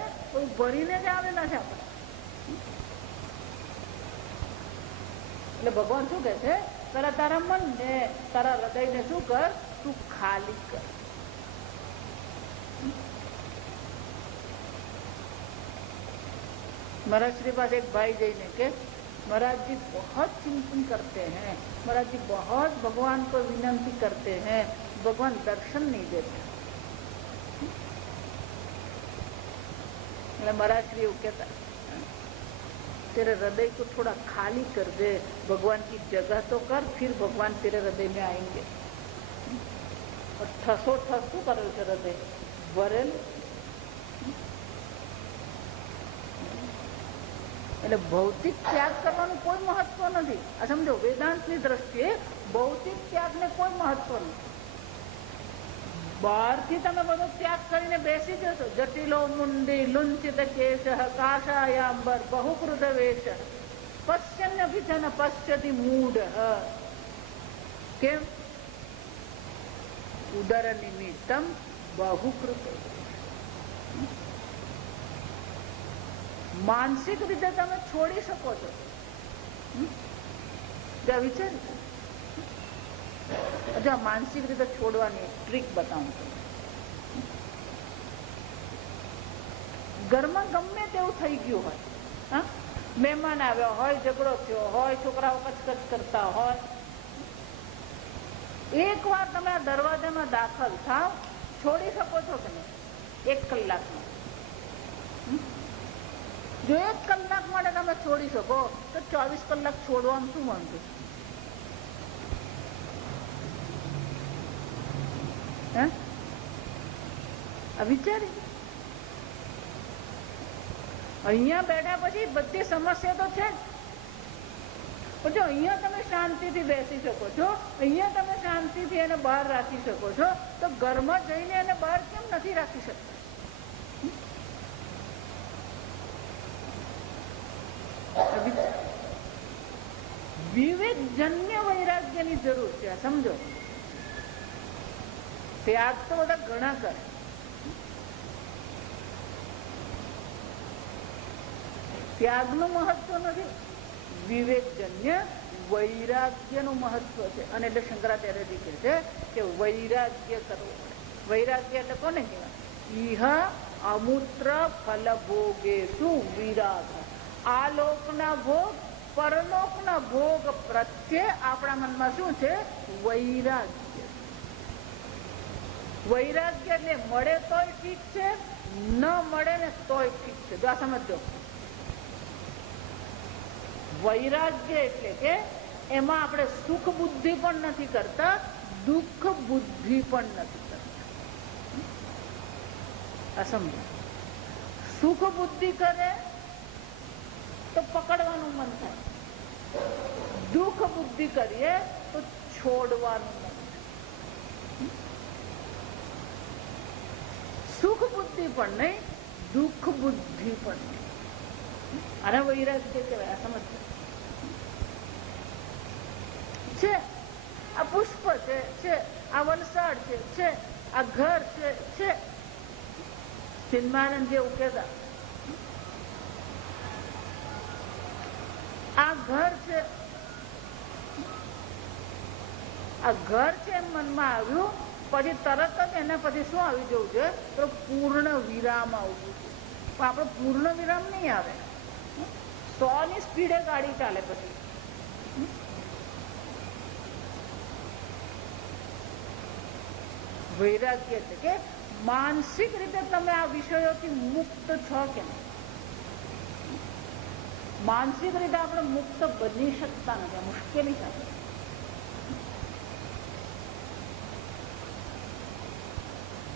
ભરીને જ આવેલા છે આપણે. એટલે ભગવાન શું કે છે? પેલા તારા મનને, તારા હૃદયને શું કર? તું ખાલી કર. महाराज श्री पास एक भाई जैने के महाराज जी बहुत चिंतन करते हैं, महाराज जी बहुत भगवान को विनंती करते हैं, भगवान दर्शन नहीं देते. महाराज श्री वो कहता तेरे हृदय को थोड़ा खाली कर दे, भगवान की जगह तो कर, फिर भगवान तेरे हृदय में आएंगे. और ठसो ठस શું કરે છે? હૃદય ભરેલું. એટલે ભૌતિક ત્યાગ કરવાનું કોઈ મહત્વ નથી. આ સમજો, વેદાંતની દ્રષ્ટિએ ભૌતિક ત્યાગને કોઈ મહત્વ નથી. બહારથી તમે બધો ત્યાગ કરીને બેસી જશો. જટિલો મુંડી લુંચિત કેશ કાશાયાંબર બહુકૃત વેશ પશ્યન્યપી છે ને પશ્યતિ મૂઢ. કેમ? ઉદર નિમિત્તમ બહુકૃત. માનસિક રીતે તમે છોડી શકો છો. વિચાર અચ્છા, માનસિક રીતે છોડવાની ટ્રીક બતાવું છું. ઘરમાં ગમે તેવું થઈ ગયું હોય, મહેમાન આવ્યા હોય, ઝઘડો થયો હોય, છોકરાઓ કચકચ કરતા હોય, એક વાર તમે આ દરવાજામાં દાખલ થાવ, છોડી શકો છો કે નહીં? 1 કલાકમાં જો 1 કલાક માટે તમે છોડી શકો તો 24 કલાક છોડવાનું શું વાંધો? હે? વિચારી અહીંયા બેઠા પછી બધી સમસ્યા તો છે જ. જો અહીંયા તમે શાંતિથી બેસી શકો છો, અહીંયા તમે શાંતિથી એને બહાર રાખી શકો છો, તો ઘરમાં જઈને એને બહાર કેમ નથી રાખી શકતા? વિવેકજન્ય વૈરાગ્યની જરૂર છે. સમજો, ત્યાગ તો બધા ઘણા કરે, ત્યાગનું મહત્વ નથી, વિવેકજન્ય વૈરાગ્યનું મહત્વ છે. અને એટલે શંકરાચાર્યજી કહે છે કે વૈરાગ્ય કરવું પડે. વૈરાગ્ય એટલે કોને કહેવાય? ઇહ અમૂત્ર ફલભોગેષુ વિરાગ. આ લોકના ભોગ, પરલોકના ભોગ પ્રત્યે આપણા મનમાં શું છે? વૈરાગ્ય. વૈરાગ્ય એટલે મળે તોય ઠીક છે, ન મળે ને તોય ઠીક છે. જો આ સમજો, વૈરાગ્ય એટલે કે એમાં આપણે સુખ બુદ્ધિ પણ નથી કરતા, દુઃખ બુદ્ધિ પણ નથી કરતા. આ સમજો, સુખ બુદ્ધિ કરે તો પકડવાનું મન થાય, દુઃખ બુદ્ધિ કરીએ તો છોડવાનું મન થાય. સુખ બુદ્ધિ પણ નહીં, દુઃખ બુદ્ધિ પણ નહીં. આને વૈરાગ્ય કહેવાય. આ સમજ છે. આ પુષ્પ છે, આ વલસાડ છે, આ ઘર છે. ચિન્માનંદ જેવું કહેતા, આ ઘર છે, આ ઘર છે એમ મનમાં આવ્યું, પછી તરત જ એના પછી શું આવી જવું છે? તો પૂર્ણ વિરામ આવવું છે. પણ આપણો પૂર્ણ વિરામ નહીં આવે, 100 ની સ્પીડે ગાડી ચાલે. પછી વૈરાગ્ય છે કે માનસિક રીતે તમે આ વિષયોથી મુક્ત છો કે નહીં. માનસિક રીતે આપણે મુક્ત બની શકતા નથી, મુશ્કેલી સાથે.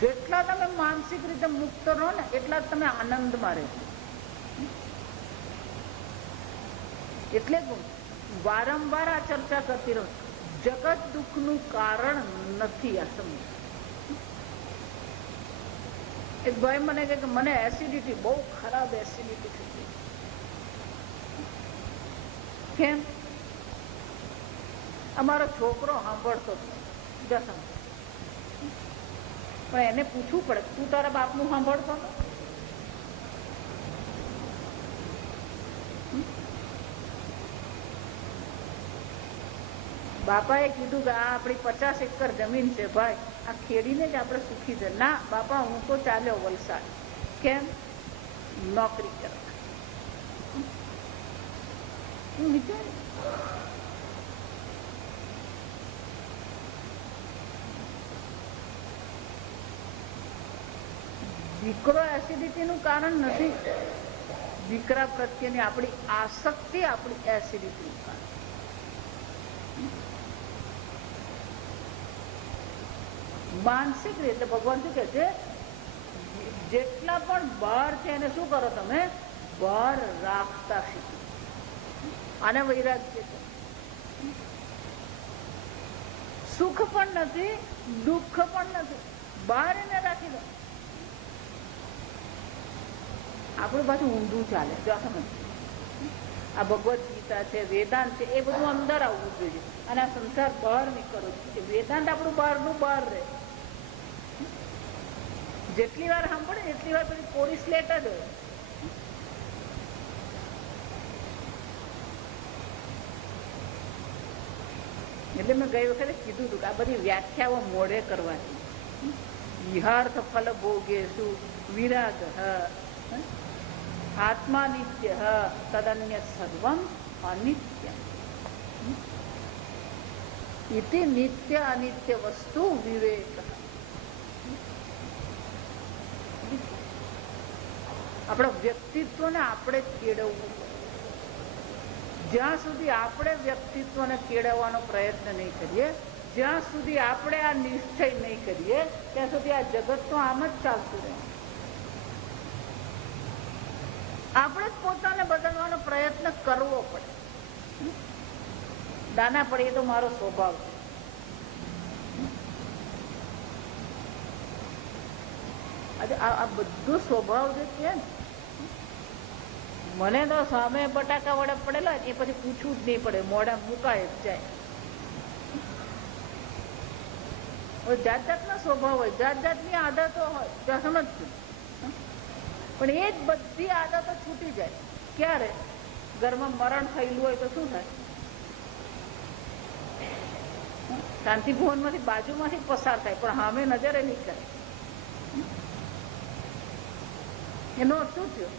જેટલા તમે માનસિક રીતે મુક્ત રહો ને એટલા જ તમે આનંદમાં રહેશો. એટલે વારંવાર આ ચર્ચા કરતી રહો, જગત દુઃખનું કારણ નથી. આ સમજ. એક ભાઈ મને કહે કે મને એસિડિટી, બહુ ખરાબ એસિડિટી થઈ ગઈ. કેમ? અમારો છોકરો સાંભળતો જસમ, પણ એને પૂછવું પડે, તું તારા બાપનું સાંભળતો? બાપાએ કીધું કે આ આપણી 50 એકર જમીન છે ભાઈ, આ ખેડીને જ આપણે સુખી છે. ના બાપા, હું તો ચાલ્યો વલસાડ. કેમ? નોકરી કરવા. દીકરો એસિડિટી નું કારણ નથી, દીકરા પ્રત્યેની આપણી આસક્તિ આપણી એસિડિટી નું કારણ. માનસિક રીતે ભગવાન શું કે છે? જેટલા પણ બહાર છે એને શું કરો? તમે બહાર રાખતા શીખો. આને વૈરાગ્ય છે. સુખ પણ નથી, દુઃખ પણ નથી, બહાર એને રાખી દો. આપણું પાછું ઊંધું ચાલે. જો આ ભગવદ ગીતા છે, વેદાંત છે, એ બધું અંદર આવવું જોઈએ અને આ સંસાર બહાર નીકળવો જોઈએ. વેદાંત આપણું બહારનું બહાર રહે. જેટલી વાર સાંભળે એટલી વાર પેલી કોરી સ્લેટ જ હોય. એટલે મેં ગઈ વખતે કીધું હતું કે આ બધી વ્યાખ્યાઓ મોડે કરવાની. ઇહાર્થ ફલ ભોગેષુ વિરાગ, આત્મા નિત્ય તદન્ય સર્વમ અનિત્ય. ઇતિ નિત્ય અનિત્ય વસ્તુ વિવેક. આપણા વ્યક્તિત્વને આપણે જ કેળવવું પડે. જ્યાં સુધી આપણે વ્યક્તિત્વને કેળવવાનો પ્રયત્ન નહીં કરીએ, જ્યાં સુધી આપણે આ નિશ્ચય નહીં કરીએ, ત્યાં સુધી આ જગત તો આમ જ ચાલતું રહે. આપણે જ પોતાને બદલવાનો પ્રયત્ન કરવો પડે. નાના પડીએ તો મારો સ્વભાવ છે. આ બધું સ્વભાવ જે છે ને, મને તો સામે બટાકા વડે પડેલા એ પછી પૂછવું જ નહીં પડે, મોઢા મુકાય જ જાય. જાત જાતના સ્વભાવ હોય, જાત જાતની આદતો હોય, ત્યાં સમજતું. પણ એ જ બધી આદતો છૂટી જાય ક્યારે? ઘરમાં મરણ થયેલું હોય તો શું થાય? શાંતિ ભુવન માંથી બાજુમાંથી પસાર થાય પણ સામે નજરે નહીં કરે. એનો શું થયો?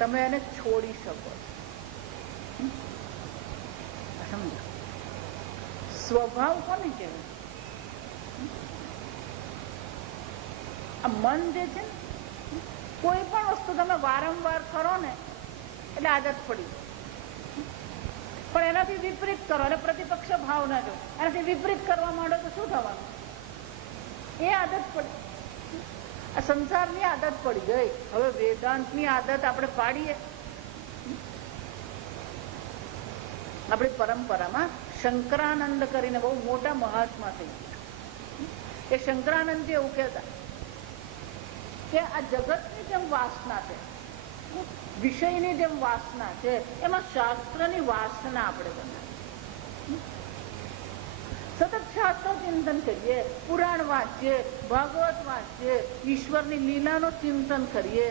તમે એને છોડી શકો. સમજો સ્વભાવ કોને કહેવાય? આ મન જે છે ને, કોઈ પણ વસ્તુ તમે વારંવાર કરો ને એટલે આદત પડી. પણ એનાથી વિપરીત કરો અને પ્રતિપક્ષ ભાવ ના જો, એનાથી વિપરીત કરવા માંડો તો શું થવાનું? એ આદત પડી. આ સંસારની આદત પડી ગઈ. હવે વેદાંતની આદત આપણે પાડીએ. આપણી પરંપરામાં શંકરાનંદ કરીને બહુ મોટા મહાત્મા થઈ ગયા. એ શંકરાનંદજી એવું કહેતા કે આ જગતની જેમ વાસના છે, વિષયની જેમ વાસના છે, એમાં શાસ્ત્રની વાસના આપણે બનાવીએ. સતત શાસ્ત્ર ચિંતન કરીએ, પુરાણ વાંચીએ, ભાગવત વાંચીએ, ઈશ્વરની લીલાનું ચિંતન કરીએ.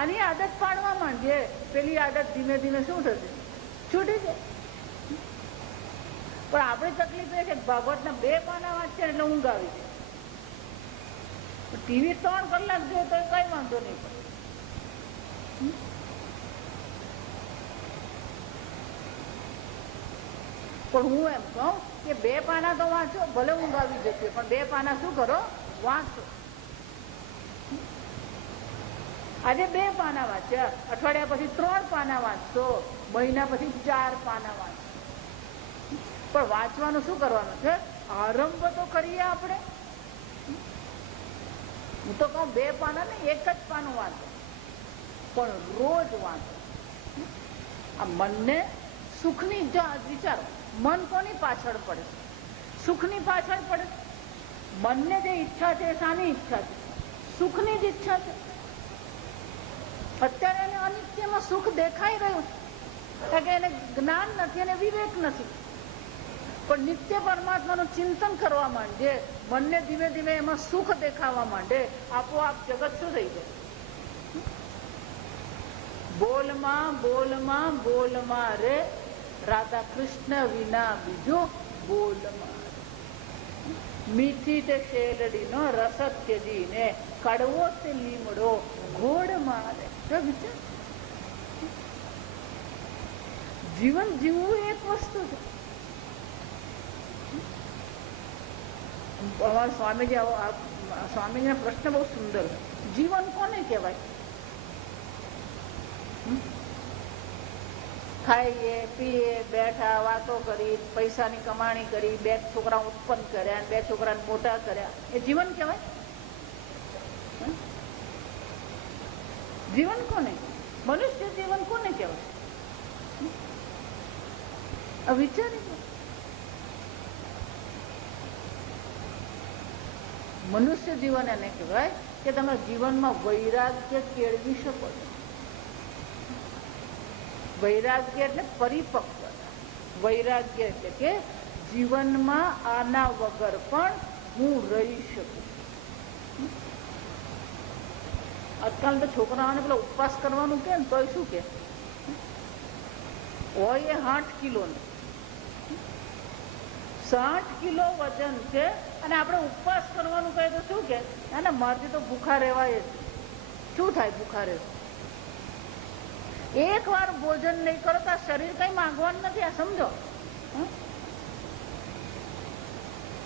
આની આદત પાડવા માંડીએ, પેલી આદત ધીમે ધીમે શું થશે? છૂટી જાય. પણ આપણી તકલીફ એ છે કે ભાગવતના 2 પાના વાંચીએ એટલે ઊંઘ આવી જાય. ટીવી 3 કલાક જોઈએ તો કઈ વાંધો નહીં પડે. પણ હું એમ કહું કે 2 પાના તો વાંચો, ભલે ઊંઘ આવી જશે, પણ 2 પાના શું કરો? વાંચો. આજે 2 પાના વાંચ્યા, અઠવાડિયા પછી 3 પાના વાંચશો, મહિના પછી 4 પાના વાંચશો. પણ વાંચવાનું શું કરવાનું છે? આરંભ તો કરીએ આપણે. હું તો કહું 2 પાના ને 1 જ પાનું વાંચો, પણ રોજ વાંચો. આ મનને સુખની વિચારો. મન કોની પાછળ પડે? સુખની પાછળ પડે. મનને જે ઈચ્છા છે એ શાની ઈચ્છા છે? સુખની જ ઈચ્છા છે. અત્યારે એને અનિત્યમાં સુખ દેખાઈ રહ્યું છે કે એને જ્ઞાન નથી અને વિવેક નથી. પણ નિત્ય પરમાત્માનું ચિંતન કરવા માંડે, મનને ધીમે ધીમે એમાં સુખ દેખાવા માંડે, આપોઆપ જગત શું થઈ જાય? બોલમાં બોલમાં બોલમાં રે, રાધા કૃષ્ણ વિના બીજું બોલમાં. મીઠી તે શેરડીનો રસ ત્યજીને, કડવો તે લીમડો ઘોડ મારે. વિચાર, જીવન જીવવું એક વસ્તુ છે. સ્વામીજીનો પ્રશ્ન બહુ સુંદર છે. જીવન કોને કહેવાય? ખાઈએ પીએ, બેઠા, વાતો કરી, પૈસાની કમાણી કરી, 2 છોકરા ઉત્પન્ન કર્યા, 2 છોકરાને મોટા કર્યા, એ જીવન કહેવાય? જીવન કોને? મનુષ્ય જીવન કોને કહેવાય? વિચારી, મનુષ્ય જીવન એને કહેવાય કે તમે જીવનમાં વૈરાગ્ય કેળવી શકો છો. વૈરાગ્ય એટલે પરિપક્વતા. વૈરાગ્ય એટલે કે જીવનમાં આના વગર પણ હું રહી શકું. આજકાલ તો છોકરાઓને પેલા ઉપવાસ કરવાનું કે ને તોય શું કે હોય એ 60 કિલો, 60 કિલો વજન છે અને આપણે ઉપવાસ કરવાનું કહે તો શું કે ના મારથી તો ભૂખા રહેવાય જ. શું થાય ભૂખા રહેવું? એક વાર ભોજન નહીં કરો તો આ શરીર કઈ માંગવાનું નથી. આ સમજો.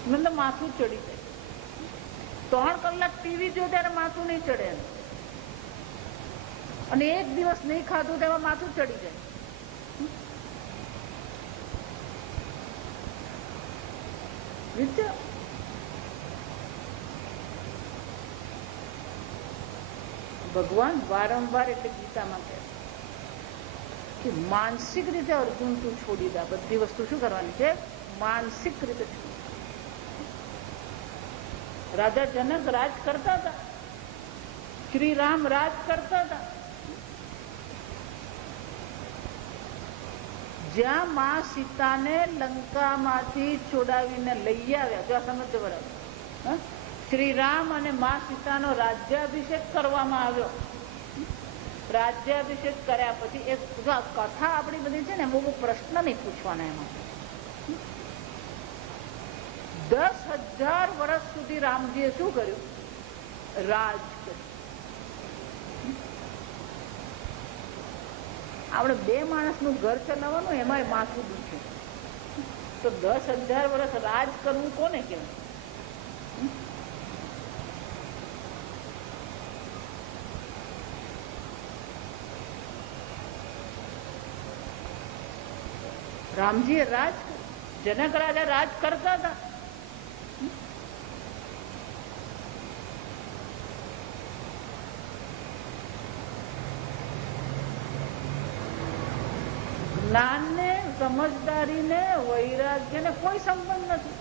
મને તો માથું ચડી જાય. 3 કલાક ટીવી જો ત્યારે માથું નહીં ચડે. અને એક દિવસ નહીં ખાધું તેમાં માથું ચડી જાય. ભગવાન વારંવાર એટલે ગીતામાં કહે કે માનસિક રીતે અર્જુન તું છોડી દે. બધી વસ્તુ શું કરવાની છે? માનસિક રીતે છોડી. રાજા જનક રાજ કરતા હતા, શ્રી રામ રાજ કરતા હતા. જ્યાં માં સીતાને લંકામાંથી છોડાવીને લઈ આવ્યા, જો સમજો બરાબર, શ્રી રામ અને માં સીતાનો રાજ્યાભિષેક કરવામાં આવ્યો. રાજ્યાભિષેક કર્યા પછી એક કથા આપણી બધી છે ને, બહુ પ્રશ્ન નહીં પૂછવાના એમાં. 10,000 વર્ષ સુધી રામજીએ શું કર્યું? રાજ કર્યું. આપણે 2 માણસનું ઘર ચલાવવાનું, એમાં માથું દુખે તો 10,000 વર્ષ રાજ કરવું કોને કહેવાય? રામજીએ રાજ, જનક રાજા રાજ કરતા હતા. જ્ઞાનને, સમજદારીને, વૈરાગ્યને કોઈ સંબંધ નથી.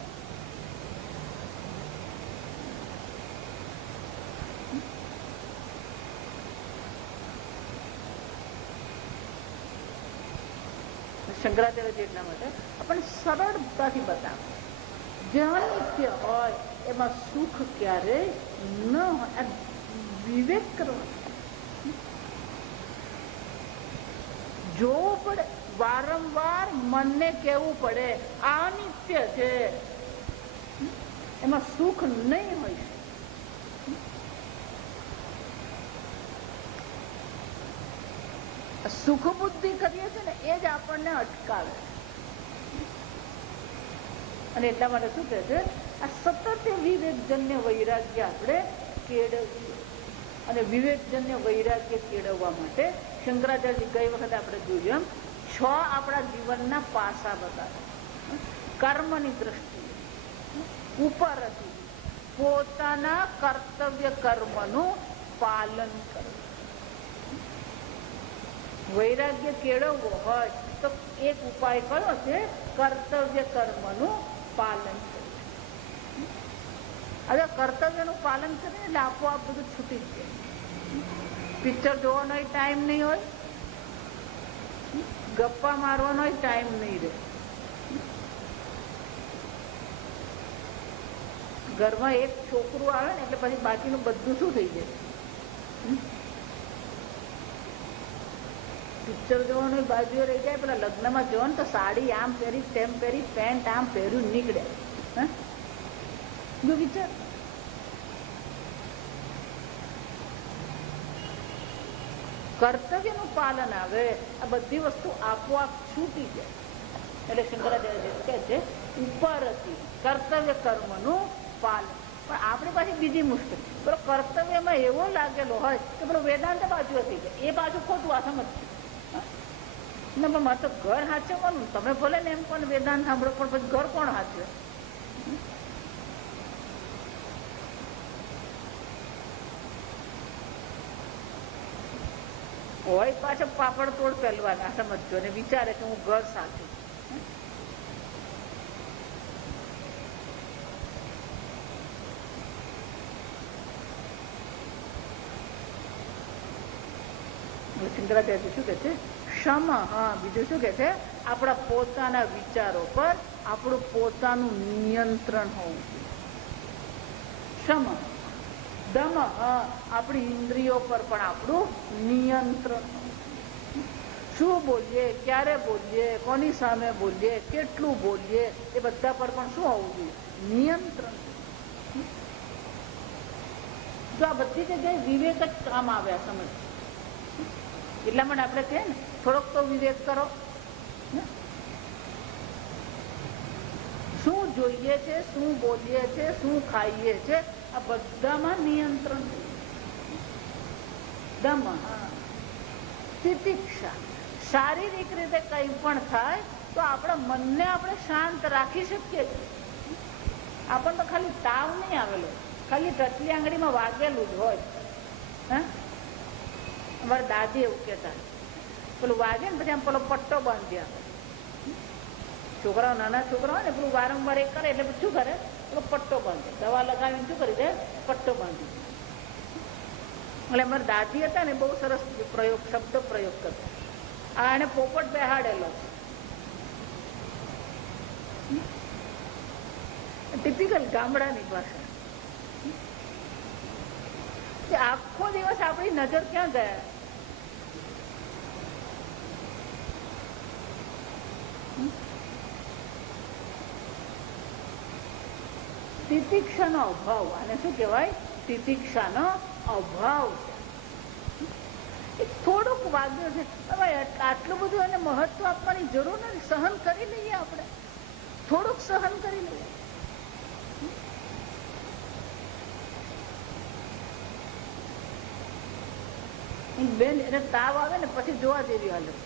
શંકરાચાર્ય એટલા માટે આપણને સરળતાથી બતાવે, જ્યાં નિત્ય હોય એમાં સુખ ક્યારેય ન હોય. વિવેક કરવાનો, જોવું પડે, વારંવાર મનને કહેવું પડે આ નિત્ય છે, એમાં સુખ નહીં હોય. સુખ બુદ્ધિ કરીએ છીએ ને એ જ આપણને અટકાવે. અને એટલા માટે શું કહે છે? આ સતત વિવેકજન્ય વૈરાગ્ય આપણે કેળવીએ. અને વિવેકજન્ય વૈરાગ્ય કેળવવા માટે શંકરાચાર્ય ગઈ વખતે આપણે જોયું એમ 6 આપણા જીવનના પાસા બતાવે. કર્મની દ્રષ્ટિએ ઉપર હતી, પોતાના કર્તવ્ય કર્મનું પાલન કરવું. વૈરાગ્ય કેળવવો હોય તો એક ઉપાય કયો છે? કર્તવ્ય કર્મનું પાલન કરવું. હવે કર્તવ્યનું પાલન કરીએ એટલે આપોઆપ બધું છૂટી જ જાય. પિક્ચર જોવાનો ટાઈમ નહીં હોય, ગપ્પા મારવાનો ટાઈમ નહીં રહે. ઘરમાં એક છોકરું આવે ને એટલે પછી બાકીનું બધું શું થઈ જાય? પિક્ચર જોવાનું બાજુ રહી જાય. પેલા લગ્નમાં જોવો ને તો સાડી આમ પહેરી, તેમ પહેરી, પેન્ટ આમ પહેર્યું નીકળે. વિચાર, કર્તવ્યનું પાલન આવે, આ બધી વસ્તુ આપોઆપ છૂટી જાય. એટલે શંકરાચાર્ય કહે છે ઉપર હતી કર્તવ્ય કર્મનું પાલન. પણ આપણી પાસે બીજી મુશ્કેલ, પેલો કર્તવ્યમાં એવો લાગેલો હોય કે પેલો વેદાંત બાજુ હતી જાય, એ બાજુ ખોટું આ સમજ ને. પણ મારે તો ઘર સાચવવાનું. તમે ભલે ને એમ પણ વેદાંત સાંભળો, પણ પછી ઘર કોણ સાચવે? હોય પાછળ પાપડ તોડ પહેલવાના સમજો ને વિચારે કે હું ઘર સાચું. શંકરાચાર્ય શું કે છે? ક્ષમ. હા, બીજું શું કે છે? આપણા પોતાના વિચારો પર આપણું પોતાનું નિયંત્રણ હોવું જોઈએ. ક્ષમ. દમ. આપણી ઇન્દ્રિયો પર પણ આપણું નિયંત્રણ. શું બોલીએ, ક્યારે બોલીએ, કોની સામે બોલીએ, કેટલું બોલીએ, એ બધા પર પણ શું હોવું જોઈએ? નિયંત્રણ. તો આ બધી જગ્યાએ વિવેક જ કામ આવ્યા સમજ. એટલા માટે આપણે કહીએ ને થોડોક તો વિવેક કરો. શું જોઈએ છે, શું બોલીએ છે, શું ખાઈએ છે, આ બધામાં નિયંત્રણ. દમ. તિતિક્ષા. શારીરિક રીતે કંઈ પણ થાય તો આપણા મનને આપણે શાંત રાખી શકીએ છીએ. આપણને તો ખાલી તાવ નહીં આવેલો, ખાલી ટચલી આંગળીમાં વાગેલું જ હોય. હા, અમારા દાદી એવું કહેતા, પેલું વાગે ને પછી આમ પેલો પટ્ટો બાંધી આપે. છોકરાઓ, નાના છોકરાઓ ને પેલું વારંવાર એક કરે એટલે શું કરે, પેલો પટ્ટો બાંધે. દવા લગાવીને શું કરી દે, પટ્ટો બાંધી દે. એટલે અમારા દાદી હતા ને બહુ સરસ પ્રયોગ, શબ્દ પ્રયોગ કરતા. આ એને પોપટ બેહાડેલો છે, ટિપિકલ ગામડાની ભાષા. આખો દિવસ આપણી નજર ક્યાં ગયા? તિતિક્ષાનો અભાવ. આને શું કહેવાય? તિતિક્ષાનો અભાવ. થોડુંક વાગ્યું છે, હવે આટલું બધું એને મહત્વ આપવાની જરૂર નથી. સહન કરી લઈએ આપણે, થોડુંક સહન કરી લઈએ. બેન એને તાવ આવે ને પછી જોવા જેવી હાલત,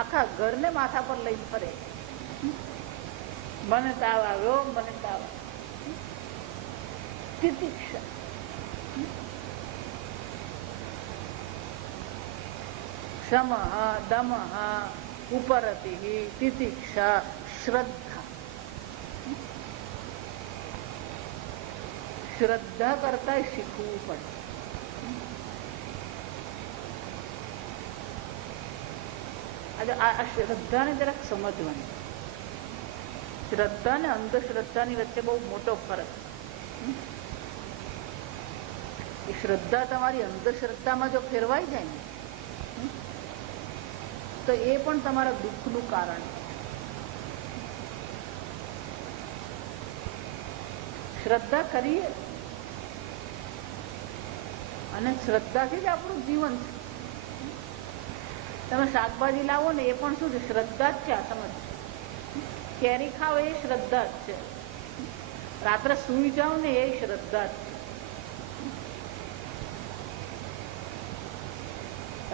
આખા ઘરને માથા પર લઈ ફરે. મને તાવ આવ્યો, મને તાવ આવ્યો. તિતિક્ષા. શમઃ દમઃ ઉપરતિઃ તિતિક્ષા શ્રદ્ધા. શ્રદ્ધા કરતા શીખવું પડે. આ શ્રદ્ધાને જરાક સમજવાની. શ્રદ્ધા ને અંધશ્રદ્ધાની વચ્ચે બહુ મોટો ફરક. એ શ્રદ્ધા તમારી અંધશ્રદ્ધામાં જો ફેરવાઈ જાય ને તો એ પણ તમારા દુઃખનું કારણ. શ્રદ્ધા કરીએ અને શ્રદ્ધાથી જ આપણું જીવન છે. તમે શાકભાજી લાવો ને એ પણ શું છે? શ્રદ્ધા જ છે. આ સમજ. કેરી ખાવ એ શ્રદ્ધા જ છે. રાત્રે સૂઈ જાઓ ને એ શ્રદ્ધા જ છે.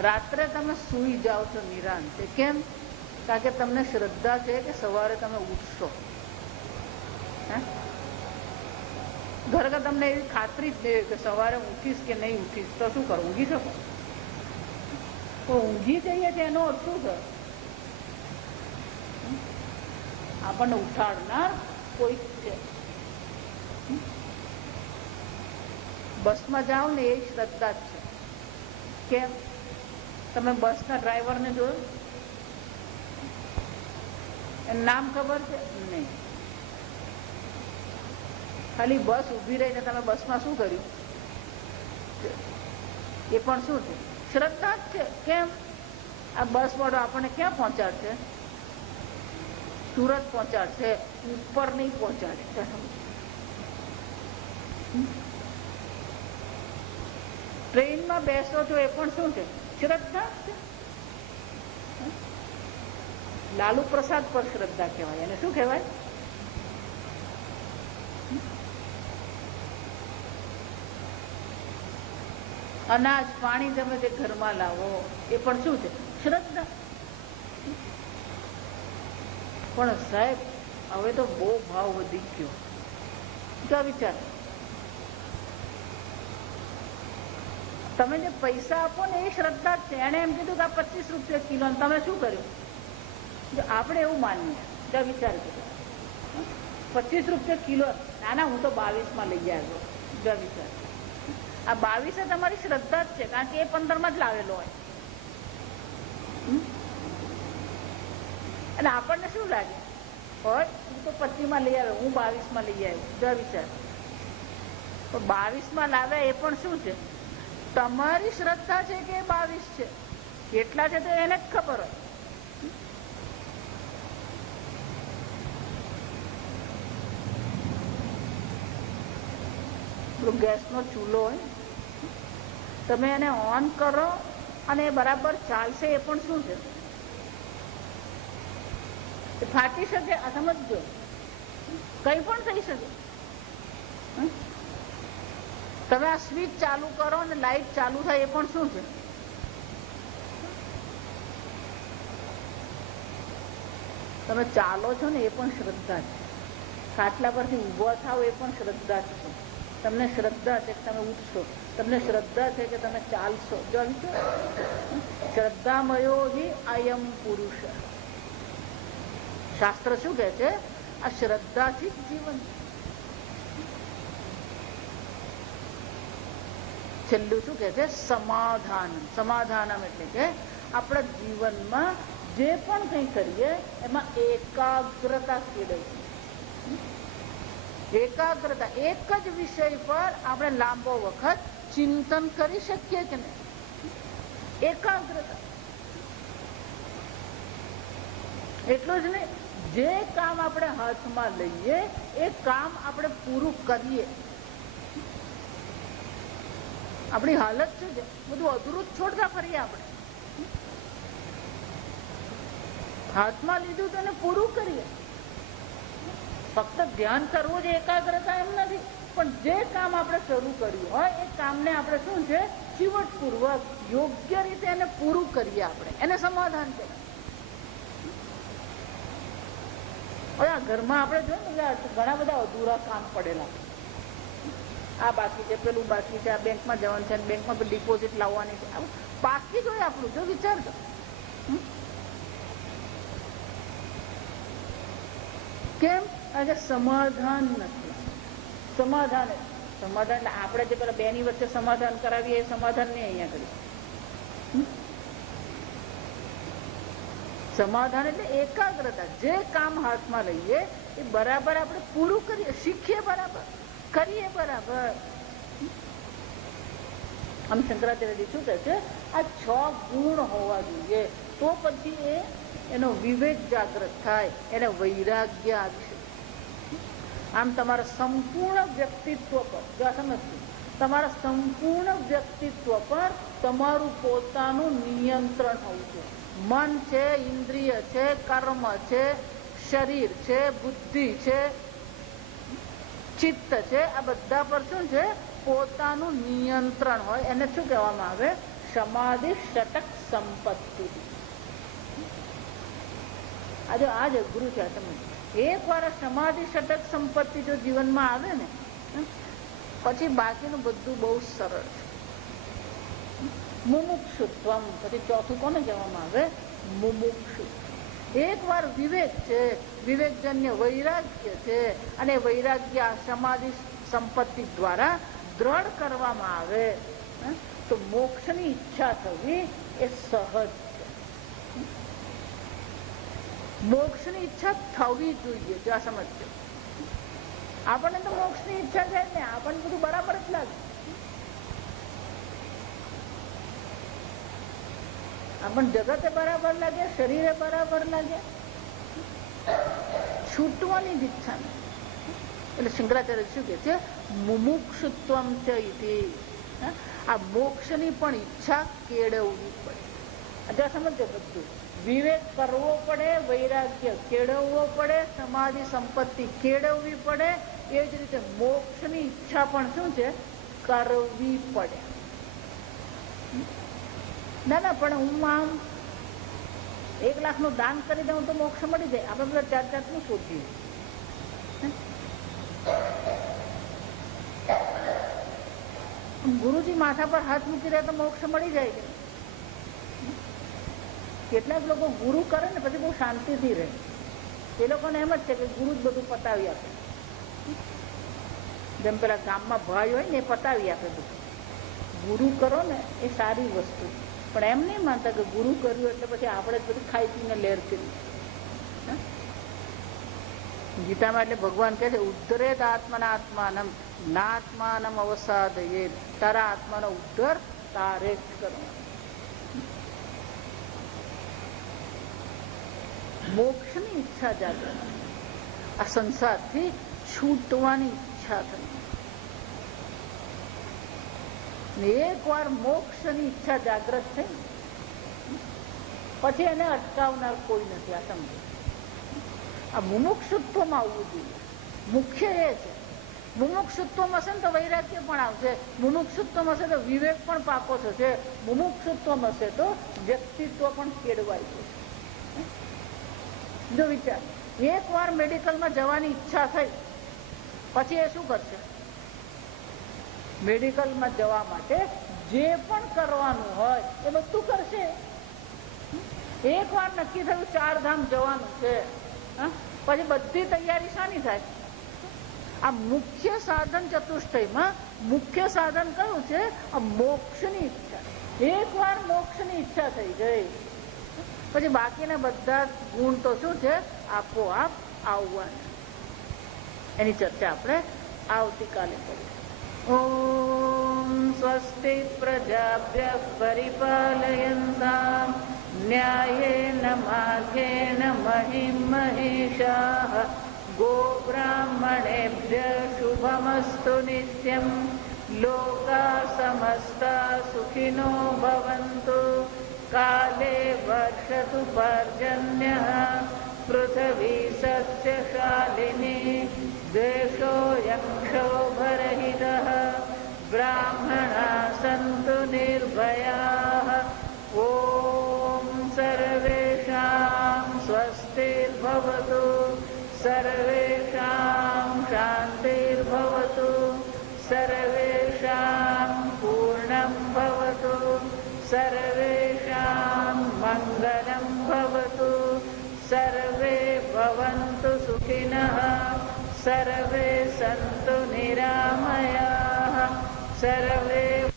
રાત્રે તમે સૂઈ જાઓ છો નિરાંતે, કેમ? કારણ કે તમને શ્રદ્ધા છે કે સવારે તમે ઉઠશો. ધારો કે તમને એવી ખાતરી જ નહીં કે સવારે ઉઠીશ કે નહીં ઉઠીશ, તો શું કરો? ઊંઘી શકો? તો ઊંઘી જઈએ છીએ એનો અર્થ શું છે? આપણને ઉઠાડનાર કોઈ છે. બસમાં જાઓ ને એ શ્રદ્ધા જ છે. કેમ? તમે બસના ડ્રાઈવરને જોયું? એનું નામ ખબર છે? નહીં. ખાલી બસ ઉભી રહીને તમે બસમાં શું કર્યું? એ પણ શું છે? શ્રદ્ધા જ છે. કેમ? આ બસ વાળો આપણને ક્યાં પહોંચાડશે? સુરત પહોંચાડશે, ઉપર નહીં પહોંચાડે. ટ્રેનમાં બેસો છો એ પણ શું છે? શ્રદ્ધા જ છે. લાલુ પ્રસાદ પર શ્રદ્ધા કહેવાય. એને શું કહેવાય? અનાજ પાણી તમે જે ઘરમાં લાવો એ પણ શું છે? શ્રદ્ધા. પણ સાહેબ હવે તો બહુ ભાવ વધી ગયો. શું વિચાર? તમે જે પૈસા આપો ને એ શ્રદ્ધા જ છે. એને એમ કીધું કે આ 25 રૂપિયા કિલો, તમે શું કર્યું? આપણે એવું માનીએ. ત્યાં વિચાર કર્યો 25 રૂપિયા કિલો. ના, હું તો 22માં લઈ આવ્યો. જ્યાં વિચાર, આ 22 તમારી શ્રદ્ધા જ છે, કારણ કે એ 15માં જ લાવેલો હોય. અને આપણને શું લાગે હોય? હું તો 25માં લઈ આવ્યો, હું 22માં લઈ આવ્યો. જ્યાં વિચાર, 22માં લાવ્યા એ પણ શું છે? તમારી શ્રદ્ધા છે કે 22 છે? કેટલા છે તો એને જ ખબર હોય. ગેસનો ચૂલો હોય, તમે એને ઓન કરો અને બરાબર ચાલશે એ પણ શું છે? ફાટી શકે. આ સમજજો, કઈ પણ થઈ શકે. તમે આ સ્વિચ ચાલુ કરો અને લાઈટ ચાલુ થાય એ પણ શું છે? તમે ચાલો છો ને એ પણ શ્રદ્ધા છે, ખાટલા પરથી ઊભા થાવ એ પણ શ્રદ્ધા છે. તમને શ્રદ્ધા છે કે તમે ઉઠશો, તમને શ્રદ્ધા છે કે તમે ચાલશો. જો શ્રદ્ધામયો હિ અયમ પુરુષ. શાસ્ત્ર શું કહે છે? આ શ્રદ્ધાથી જ જીવન. છેલ્લું શું કે છે? સમાધાન. સમાધાનમ એટલે કે આપણા જીવનમાં જે પણ કંઈ કરીએ એમાં એકાગ્રતા કેળવવી. એકાગ્રતા, એક જ વિષય પર આપણે લાંબો વખત ચિંતન કરી શકીએ કે નહીં? એકાગ્રતા. એટલું જ નહીં, જે કામ આપણે હાથમાં લઈએ એ કામ આપણે પૂરું કરીએ. આપણી હાલત શું છે? બધું અધૂરું છોડતા ફરીએ. આપણે હાથમાં લીધું તો એને પૂરું કરીએ. ફક્ત ધ્યાન કરવું જ એકાગ્રતા એમ નથી, પણ જે કામ આપણે શરૂ કર્યું હોય એ કામને આપણે શું છે? ચીવટપૂર્વક યોગ્ય રીતે એને પૂરું કરીએ. આપણે એને સમાધાન કહીએ. હવે આ ઘરમાં આપણે જોઈએ ને ઘણા બધા અધૂરા કામ પડેલા. આ બાકી છે, પેલું બાકી છે, આ બેંકમાં જવાનું છે, બેંકમાં ડિપોઝિટ લાવવાની છે, બાકી જ હોય આપણું. જો વિચારજો, કેમ? આજે સમાધાન નથી. સમાધાન એટલે આપણે જે પેલા બેની વચ્ચે સમાધાન કરાવીએ એ સમાધાન નહીં અહીંયા કરીએ. સમાધાન એટલે એકાગ્રતા. જે કામ હાથમાં લઈએ એ બરાબર આપણે પૂરું કરીએ, શીખીએ બરાબર, કરીએ બરાબર. આમ શંકરાચાર્યજી શું કહે છે? આ 6 ગુણ હોવા જોઈએ તો પછી એનો વિવેક જાગૃત થાય, એને વૈરાગ્ય આવશે. આમ તમારા સંપૂર્ણ વ્યક્તિત્વ પર, જો સમજવું, તમારા સંપૂર્ણ વ્યક્તિત્વ પર તમારું પોતાનું નિયંત્રણ હોવું જોઈએ. મન છે, ઇન્દ્રિય છે, કર્મ છે, શરીર છે, બુદ્ધિ છે, ચિત્ત છે, આ બધા પર શું છે? પોતાનું નિયંત્રણ હોય. એને શું કહેવામાં આવે? સમાધિ ષટક સંપત્તિ. આજે આ જ ગુરુ છે. તમે એક વાર સમાધિ ષટક સંપત્તિ જો જીવનમાં આવે ને, પછી બાકીનું બધું બહુ સરળ છે. મુમુક્ષુત્વમ, પછી ચોથું કોને કહેવામાં આવે? મુમુક્ષુ. એક વાર વિવેક છે, વિવેકજન્ય વૈરાગ્ય છે, અને વૈરાગ્ય સમાધિ સંપત્તિ દ્વારા દ્રઢ કરવામાં આવે તો મોક્ષની ઈચ્છા થવી એ સહજ છે. મોક્ષની ઈચ્છા થવી જોઈએ. જો આ સમજજો, આપણને તો મોક્ષની ઈચ્છા થાય ને, આપણને બધું બરાબર જ લાગે. આપણને જગતે બરાબર લાગે, શરીરે બરાબર લાગે, છૂટવાની જ ઈચ્છા નહીં. એટલે શંકરાચાર્ય શું કે છે? મુમુક્ષુત્વમ છે. આ મોક્ષની પણ ઈચ્છા કેળવવી પડે. જો સમજો, બધું વિવેક કરવો પડે, વૈરાગ્ય કેળવવો પડે, સમાધિ સંપત્તિ કેળવવી પડે, એ જ રીતે મોક્ષની ઈચ્છા પણ શું છે? કરવી પડે. ના ના, પણ હું આમ 1 લાખનું દાન કરી દઉં તો મોક્ષ મળી જાય. આપણે બધા જાત જાતનું શોધીએ. ગુરુજી માથા પર હાથ મૂકી દે તો મોક્ષ મળી જાય છે. કેટલાક લોકો ગુરુ કરે ને પછી બહુ શાંતિથી રહે. એ લોકોને એમ જ છે કે ગુરુ જ બધું પતાવી આપે. જેમ પેલા ગામમાં ભાઈ હોય ને એ પતાવી આપે બધું. ગુરુ કરો ને એ સારી વસ્તુ, પણ એમ નહીં માનતા કે ગુરુ કર્યું એટલે પછી આપણે જ બધું ખાઈ પીને લહેર કરી. ગીતામાં એટલે ભગવાન કહે છે, ઉદ્ધરેત આત્માના આત્માનમ નાત્માનમ અવસાદયે. તારા આત્માનો ઉદ્ધાર તારે જ કરવાનો. મોક્ષની ઈચ્છા જાગૃત, આ સંસારથી છૂટવાની ઈચ્છા થઈ. એક વાર મોક્ષની ઈચ્છા જાગૃત થઈ પછી એને અટકાવનાર કોઈ નથી. આ સમજો, આ મુમુક્ષુત્વમાં આવવું જોઈએ. મુખ્ય એ છે, મુમુક્ષુત્વમાં હશે ને તો વૈરાગ્ય પણ આવશે, મુમુક્ષુત્વમાં હશે તો વિવેક પણ પાકો થશે, મુમુક્ષુત્વમાં હશે તો વ્યક્તિત્વ પણ કેળવાય જશે. જો વિચાર, એકવાર મેડિકલમાં જવાની ઈચ્છા થઈ પછી એ શું કરશે? મેડિકલમાં જવા માટે જે પણ કરવાનું હોય એ બધું કરશે. એકવાર નક્કી થયું 4 ધામ જવાનું છે, પછી બધી તૈયારી શાની થાય? આ મુખ્ય સાધન ચતુષ્ટયમાં મુખ્ય સાધન કયું છે? આ મોક્ષની ઈચ્છા. એકવાર મોક્ષની ઈચ્છા થઈ ગઈ પછી બાકીના બધા ગુણ તો શું છે? આપોઆપ આવવાના. એની ચર્ચા આપણે આવતીકાલે કરીએ. ઓમ સ્વસ્તિ પ્રજાભ્યઃ પરિપાલયન્તામ ન્યાયેન માર્ગેણ મહિં મહિષાઃ ગોબ્રાહ્મણેભ્યઃ શુભમસ્તુ નિત્યં લોકા સમસ્તા સુખિનો ભવન્તુ કાલે વર્ષતુ પર્જન્યઃ પૃથ્વી સસ્યશાલિની દેશોऽયં ક્ષોભરહિતઃ બ્રાહ્મણા સन्तુ નિર્ભયાઃ ઓમ સર્વેષાં સ્વસ્તિર્ભવતુ સર્વેષાં શાન્તિર્ભવતુ સર્વેષાં પૂર્ણં ભવતુ સર્વેષાં મંગલં ભવતુ સર્વે ભવन्तુ સુખિનઃ સર્વે સन्तુ નિરામયાઃ સર્વે